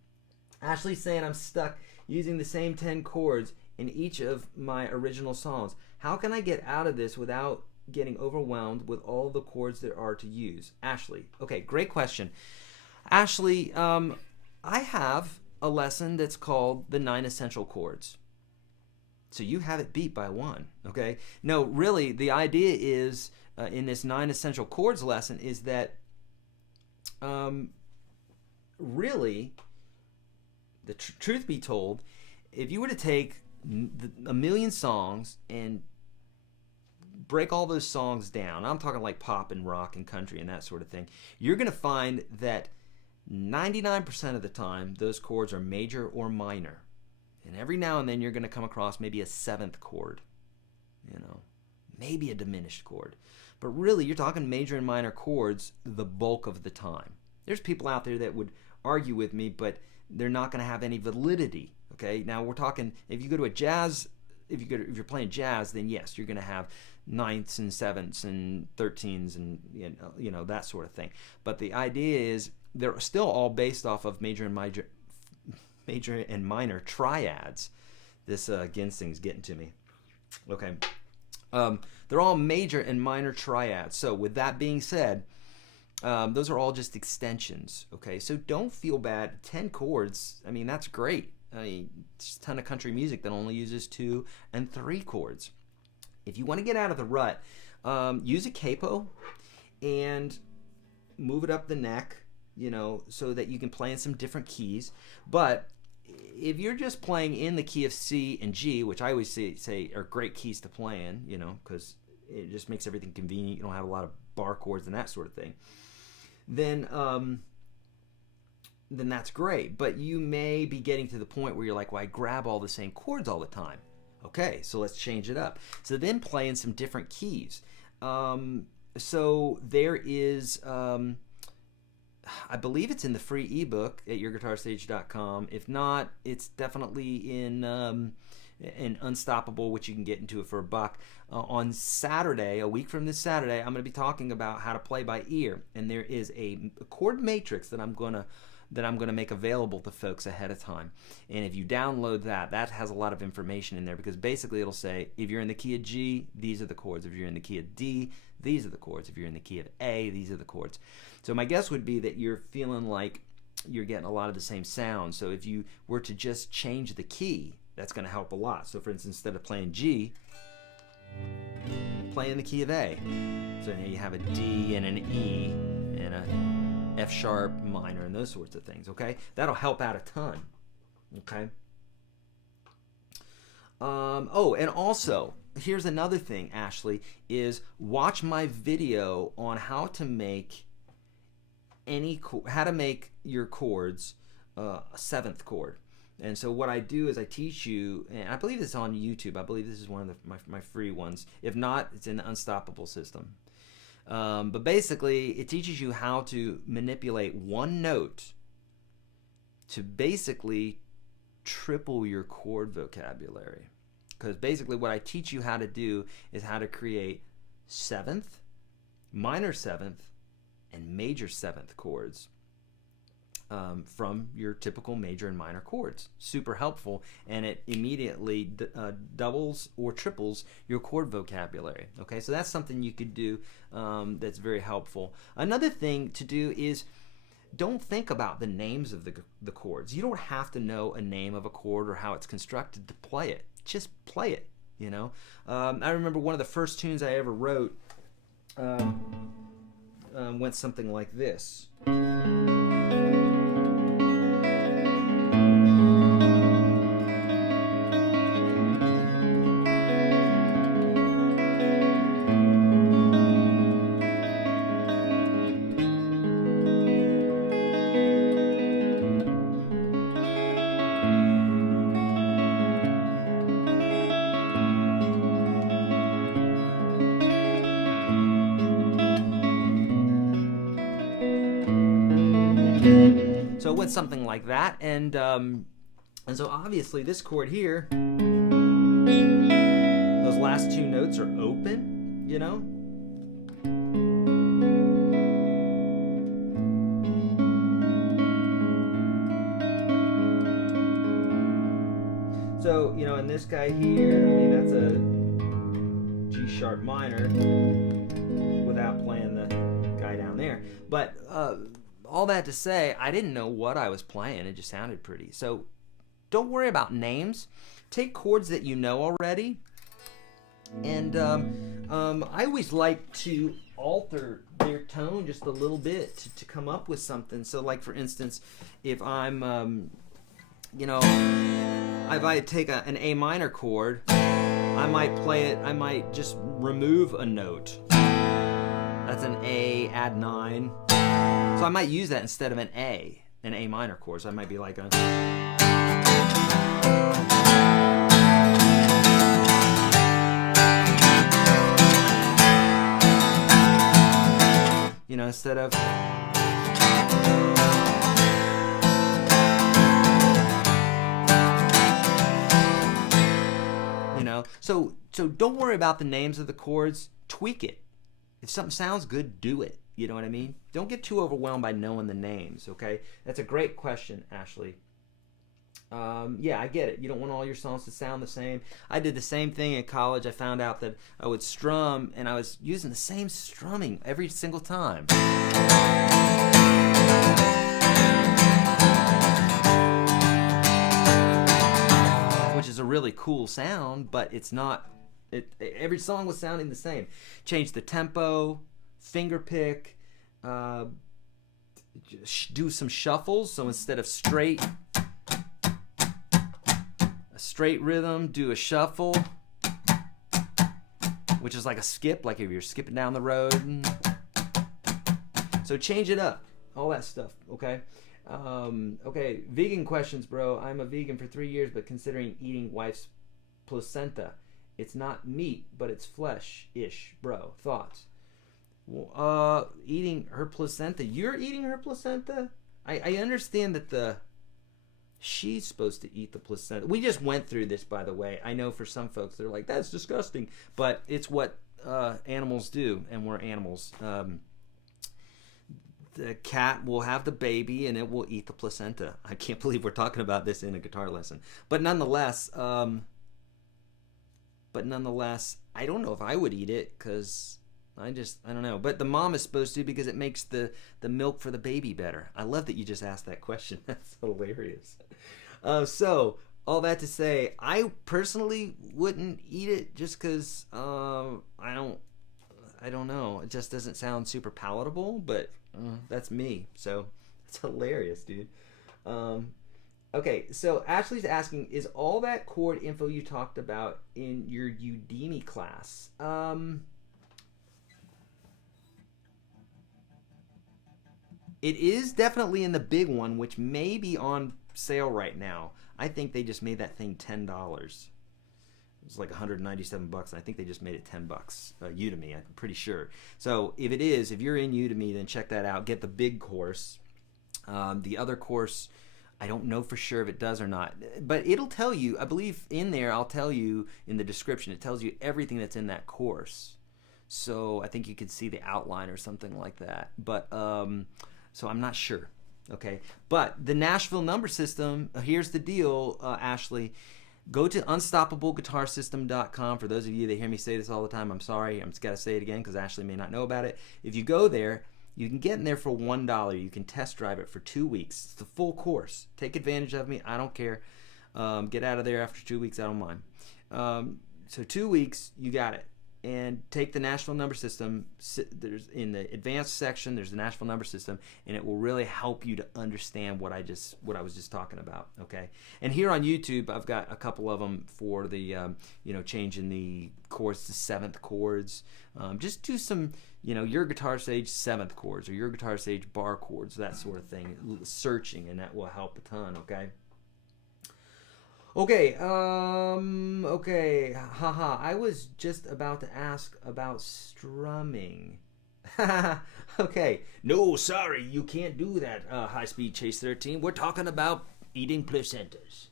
Ashley's saying I'm stuck using the same 10 chords in each of my original songs. How can I get out of this without getting overwhelmed with all the chords there are to use? Ashley. Okay, great question. Ashley, I have a lesson that's called the 9 essential chords. So you have it beat by one, okay? No, really, the idea is in this 9 essential chords lesson is that really, the truth be told, if you were to take a million songs and break all those songs down, I'm talking like pop and rock and country and that sort of thing, you're going to find that 99% of the time those chords are major or minor. And every now and then you're going to come across maybe a 7th chord, maybe a diminished chord. But really, you're talking major and minor chords the bulk of the time. There's people out there that would argue with me, but they're not going to have any validity. Okay, now we're talking, if you go to a jazz, if you're playing jazz, then yes, you're going to have 9ths and 7ths and 13s and that sort of thing. But the idea is they're still all based off of major and minor triads. This ginseng's getting to me. Okay, they're all major and minor triads. So with that being said, those are all just extensions. Okay, so don't feel bad. 10 chords, I mean, that's great. I mean, there's a ton of country music that only uses 2 and 3 chords. If you want to get out of the rut, use a capo and move it up the neck, so that you can play in some different keys. But if you're just playing in the key of C and G, which I always say are great keys to play in, because it just makes everything convenient. You don't have a lot of bar chords and that sort of thing. Then that's great. But you may be getting to the point where you're like, well, I grab all the same chords all the time. Okay, so let's change it up. So then play in some different keys. So there is, I believe it's in the free ebook at YourGuitarSage.com. If not, it's definitely in Unstoppable, which you can get into it for $1. On Saturday, a week from this Saturday, I'm going to be talking about how to play by ear, and there is a chord matrix that I'm going to make available to folks ahead of time. And if you download that has a lot of information in there, because basically it'll say if you're in the key of G, these are the chords. If you're in the key of D, these are the chords. If you're in the key of A, these are the chords. So my guess would be that you're feeling like you're getting a lot of the same sound. So if you were to just change the key, that's going to help a lot. So for instance, instead of playing G, play in the key of A. So now you have a D and an E and a F sharp minor and those sorts of things, okay? That'll help out a ton, okay? And also, here's another thing, Ashley, is watch my video on how to make your chords a 7th chord. And so what I do is I teach you, and I believe it's on YouTube. I believe this is one of my free ones. If not, it's in the Unstoppable system. But basically, it teaches you how to manipulate one note to basically triple your chord vocabulary. Because basically what I teach you how to do is how to create 7th, minor 7th, and major 7th chords from your typical major and minor chords. Super helpful, and it immediately doubles or triples your chord vocabulary. Okay, so that's something you could do that's very helpful. Another thing to do is don't think about the names of the chords. You don't have to know a name of a chord or how it's constructed to play it. Just play it, you know. I remember one of the first tunes I ever wrote went something like this. So it went something like that, and so obviously this chord here, those last two notes are open, you know. So, you know, and this guy here, I mean, that's a G sharp minor without playing the guy down there. But all that to say, I didn't know what I was playing. It just sounded pretty. So don't worry about names. Take chords that you know already. And I always like to alter their tone just a little bit to come up with something. So like, for instance, if I'm, you know, if I take an A minor chord, I might play it, I might just remove a note. That's an A, add 9. So I might use that instead of an A minor chord. So I might be like a... You know, instead of... You know, so don't worry about the names of the chords. Tweak it. If something sounds good, do it. You know what I mean? Don't get too overwhelmed by knowing the names, okay? That's a great question, Ashley. Yeah, I get it. You don't want all your songs to sound the same. I did the same thing in college. I found out that I would strum, and I was using the same strumming every single time. Which is a really cool sound, but it's not... every song was sounding the same. Change the tempo, finger pick, do some shuffles. So instead of a straight rhythm, do a shuffle, which is like a skip, like if you're skipping down the road. So change it up, all that stuff, okay? Okay, vegan questions, bro. I'm a vegan for 3 years, but considering eating wife's placenta. It's not meat, but it's flesh-ish, bro. Thoughts? Well, eating her placenta. You're eating her placenta? I understand that she's supposed to eat the placenta. We just went through this, by the way. I know for some folks, they're like, that's disgusting. But it's what animals do, and we're animals. The cat will have the baby, and it will eat the placenta. I can't believe we're talking about this in a guitar lesson. But nonetheless... I don't know if I would eat it, because I don't know. But the mom is supposed to, because it makes the milk for the baby better. I love that you just asked that question. That's hilarious. So, all that to say, I personally wouldn't eat it just because I don't know. It just doesn't sound super palatable, but that's me. So, it's hilarious, dude. Okay, so Ashley's asking, is all that chord info you talked about in your Udemy class? It is definitely in the big one, which may be on sale right now. I think they just made that thing $10. It was like 197 bucks, and I think they just made it 10 bucks. Udemy, I'm pretty sure. So if it is, if you're in Udemy, then check that out. Get the big course. The other course... I don't know for sure if it does or not, but it'll tell you, I believe in there, I'll tell you in the description, it tells you everything that's in that course. So I think you could see the outline or something like that. But, so I'm not sure, okay? But the Nashville number system, here's the deal, Ashley. Go to unstoppableguitarsystem.com. For those of you that hear me say this all the time, I'm sorry. I'm just got to say it again because Ashley may not know about it. If you go there, You can get in there for $1. You can test drive it for 2 weeks. It's the full course. Take advantage of me. I don't care. Get out of there after 2 weeks. I don't mind. So 2 weeks, you got it. And take the National Number System. There's in the advanced section, there's the National Number System, and it will really help you to understand what I was just talking about. Okay. And here on YouTube, I've got a couple of them for the changing the chords to seventh chords. Just do some Your Guitar Sage seventh chords or Your Guitar Sage bar chords, that sort of thing. Searching, and that will help a ton. Okay. Okay, I was just about to ask about strumming. Okay, no, sorry, you can't do that, High Speed Chase 13. We're talking about eating placentas.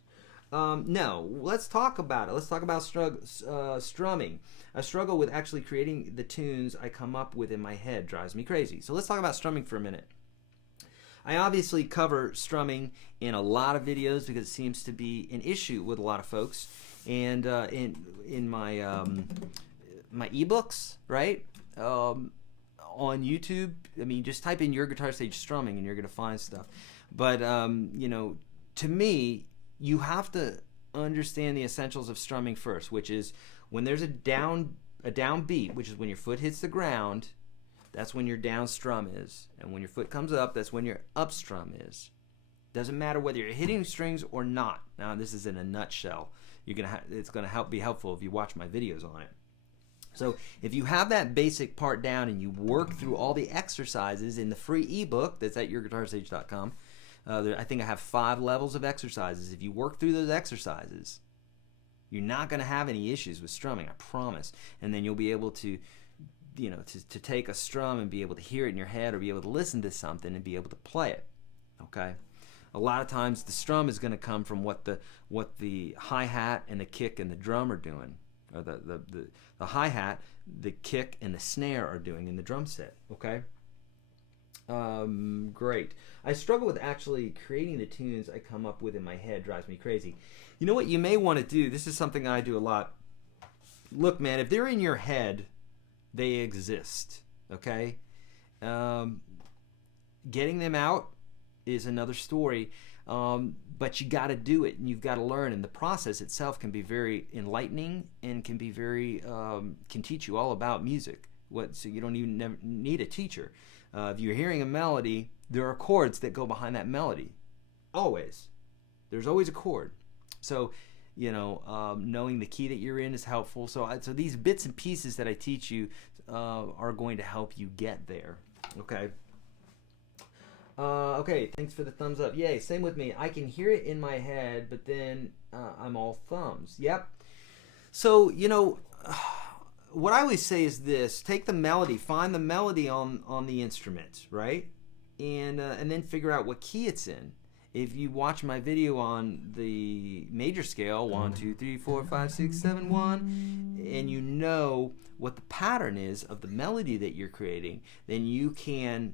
No, let's talk about it. Let's talk about strumming. I struggle with actually creating the tunes I come up with in my head. Drives me crazy. So let's talk about strumming for a minute. I obviously cover strumming in a lot of videos because it seems to be an issue with a lot of folks. And in my my ebooks, right, on YouTube, I mean, just type in Your Guitar Sage strumming and you're going to find stuff. But to me, you have to understand the essentials of strumming first, which is when there's a down beat, which is when your foot hits the ground. That's when your down strum is. And when your foot comes up, that's when your up strum is. Doesn't matter whether you're hitting strings or not. Now, this is in a nutshell. It's going to be helpful if you watch my videos on it. So if you have that basic part down and you work through all the exercises in the free ebook that's at YourGuitarSage.com, I think I have 5 levels of exercises. If you work through those exercises, you're not going to have any issues with strumming, I promise. And then you'll be able to to take a strum and be able to hear it in your head or be able to listen to something and be able to play it. Okay? A lot of times the strum is going to come from what the hi-hat and the kick and the drum are doing, or the hi-hat, the kick, and the snare are doing in the drum set. Okay? Great. I struggle with actually creating the tunes I come up with in my head. Drives me crazy. You know what you may want to do? This is something I do a lot. Look, man, if they're in your head, they exist, okay? Getting them out is another story, but you got to do it, and you've got to learn, and the process itself can be very enlightening and can be very can teach you all about music. So you don't even need a teacher. If you're hearing a melody, there are chords that go behind that melody. Always. There's always a chord. So knowing the key that you're in is helpful. So these bits and pieces that I teach you are going to help you get there. Okay. Okay, thanks for the thumbs up. Yay, same with me. I can hear it in my head, but then I'm all thumbs. Yep. So, what I always say is this. Take the melody. Find the melody on the instrument, right? And then figure out what key it's in. If you watch my video on the major scale, 1, 2, 3, 4, 5, 6, 7, 1, and you know what the pattern is of the melody that you're creating, then you can,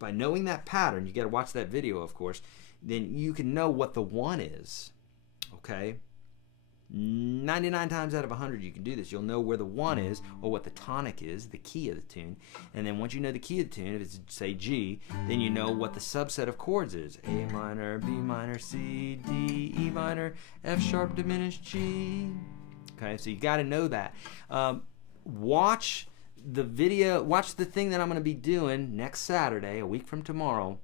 by knowing that pattern, you got to watch that video, of course, then you can know what the 1 is, okay? 99 times out of 100 you can do this. You'll know where the 1 is or what the tonic is, the key of the tune. And then once you know the key of the tune, if it's, say, G, then you know what the subset of chords is. A minor, B minor, C, D, E minor, F sharp diminished G. Okay, so you got to know that. Watch the video, watch the thing that I'm going to be doing next Saturday, a week from tomorrow.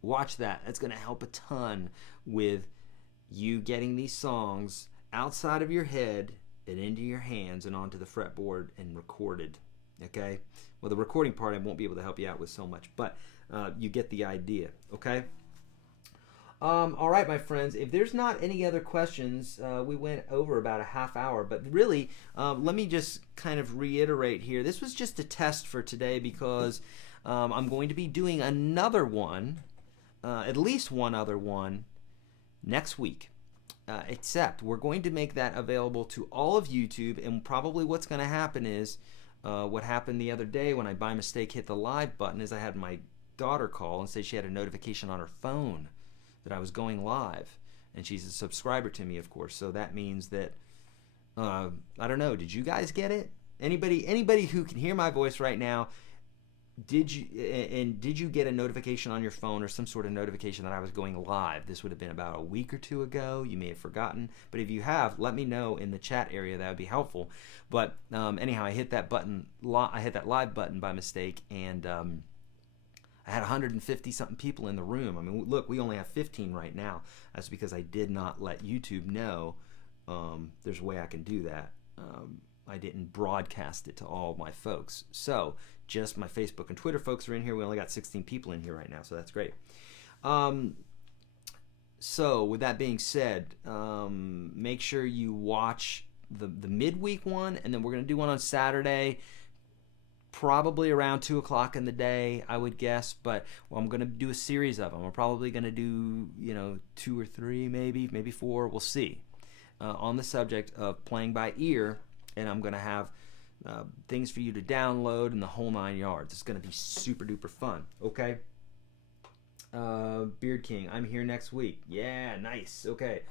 Watch that. That's going to help a ton with you getting these songs outside of your head and into your hands and onto the fretboard and recorded. Okay? Well, the recording part I won't be able to help you out with so much, but you get the idea. Okay? All right, my friends. If there's not any other questions, we went over about a half hour, but really, let me just kind of reiterate here. This was just a test for today because I'm going to be doing another one, at least one other one, next week. Except we're going to make that available to all of YouTube, and probably what's going to happen is what happened the other day when I by mistake hit the live button is I had my daughter call and say she had a notification on her phone that I was going live, and she's a subscriber to me, of course, so that means that I don't know, did you guys get it? Anybody who can hear my voice right now, did you get a notification on your phone or some sort of notification that I was going live? This would have been about a week or two ago. You may have forgotten, but if you have, let me know in the chat area. That would be helpful. But anyhow, I hit that button. I hit that live button by mistake, and I had 150 something people in the room. I mean, look, we only have 15 right now. That's because I did not let YouTube know there's a way I can do that. I didn't broadcast it to all my folks. So just my Facebook and Twitter folks are in here. We only got 16 people in here right now, so that's great. So with that being said, make sure you watch the midweek one, and then we're going to do one on Saturday, probably around 2 o'clock in the day, I would guess. But I'm going to do a series of them. We're probably going to do 2 or 3, maybe 4. We'll see. On the subject of playing by ear, and I'm going to have things for you to download and the whole 9 yards. It's going to be super duper fun. Okay. Beard King, I'm here next week. Yeah, nice. Okay.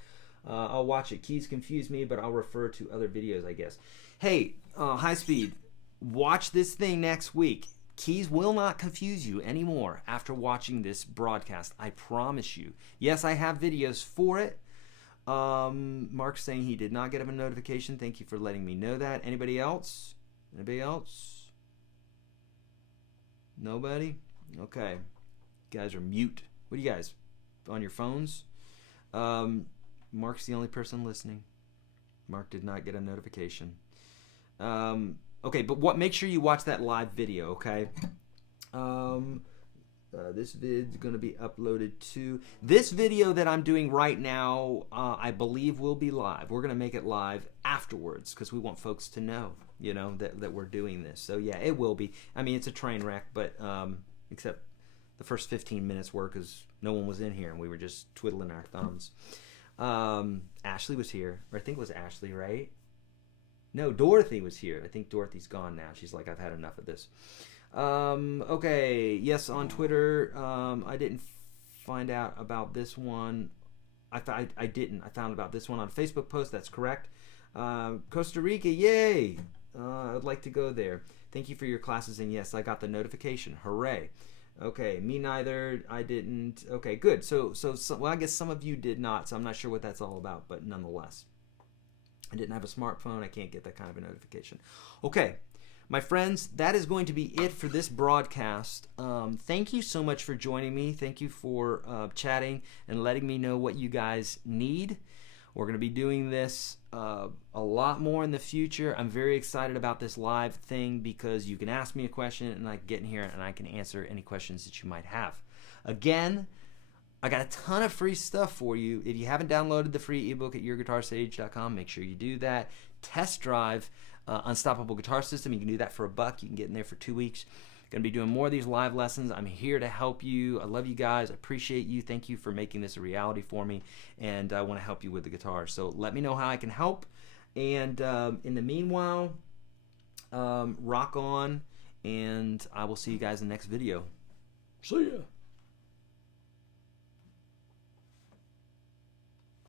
I'll watch it. Keys confuse me, but I'll refer to other videos, I guess. Hey, High Speed, watch this thing next week. Keys will not confuse you anymore after watching this broadcast. I promise you. Yes, I have videos for it. Mark's saying he did not get a notification. Thank you for letting me know that. Anybody else? Anybody else? Nobody? Okay. You guys are mute. What are you guys? On your phones? Mark's the only person listening. Mark did not get a notification. Okay, but make sure you watch that live video, okay? This vid's going to be uploaded to... This video that I'm doing right now, I believe will be live. We're going to make it live afterwards because we want folks to know, that we're doing this. So, yeah, it will be. I mean, it's a train wreck, but except the first 15 minutes were because no one was in here and we were just twiddling our thumbs. Ashley was here. Or I think it was Ashley, right? No, Dorothy was here. I think Dorothy's gone now. She's like, I've had enough of this. Okay, yes, on Twitter, I didn't find out about this one. I didn't. I found about this one on a Facebook post. That's correct. Costa Rica, yay! I'd like to go there. Thank you for your classes, and yes, I got the notification. Hooray! Okay, me neither. I didn't. Okay, good. So, well, I guess some of you did not, so I'm not sure what that's all about, but nonetheless. I didn't have a smartphone. I can't get that kind of a notification. Okay, my friends, that is going to be it for this broadcast. Thank you so much for joining me. Thank you for chatting and letting me know what you guys need. We're going to be doing this a lot more in the future. I'm very excited about this live thing because you can ask me a question and I can get in here and I can answer any questions that you might have. Again, I got a ton of free stuff for you. If you haven't downloaded the free ebook at YourGuitarSage.com, make sure you do that. Test drive Unstoppable Guitar System. You can do that for $1. You can get in there for 2 weeks. Going to be doing more of these live lessons. I'm here to help you. I love you guys. I appreciate you. Thank you for making this a reality for me. And I want to help you with the guitar. So let me know how I can help. And in the meanwhile, rock on. And I will see you guys in the next video. See ya.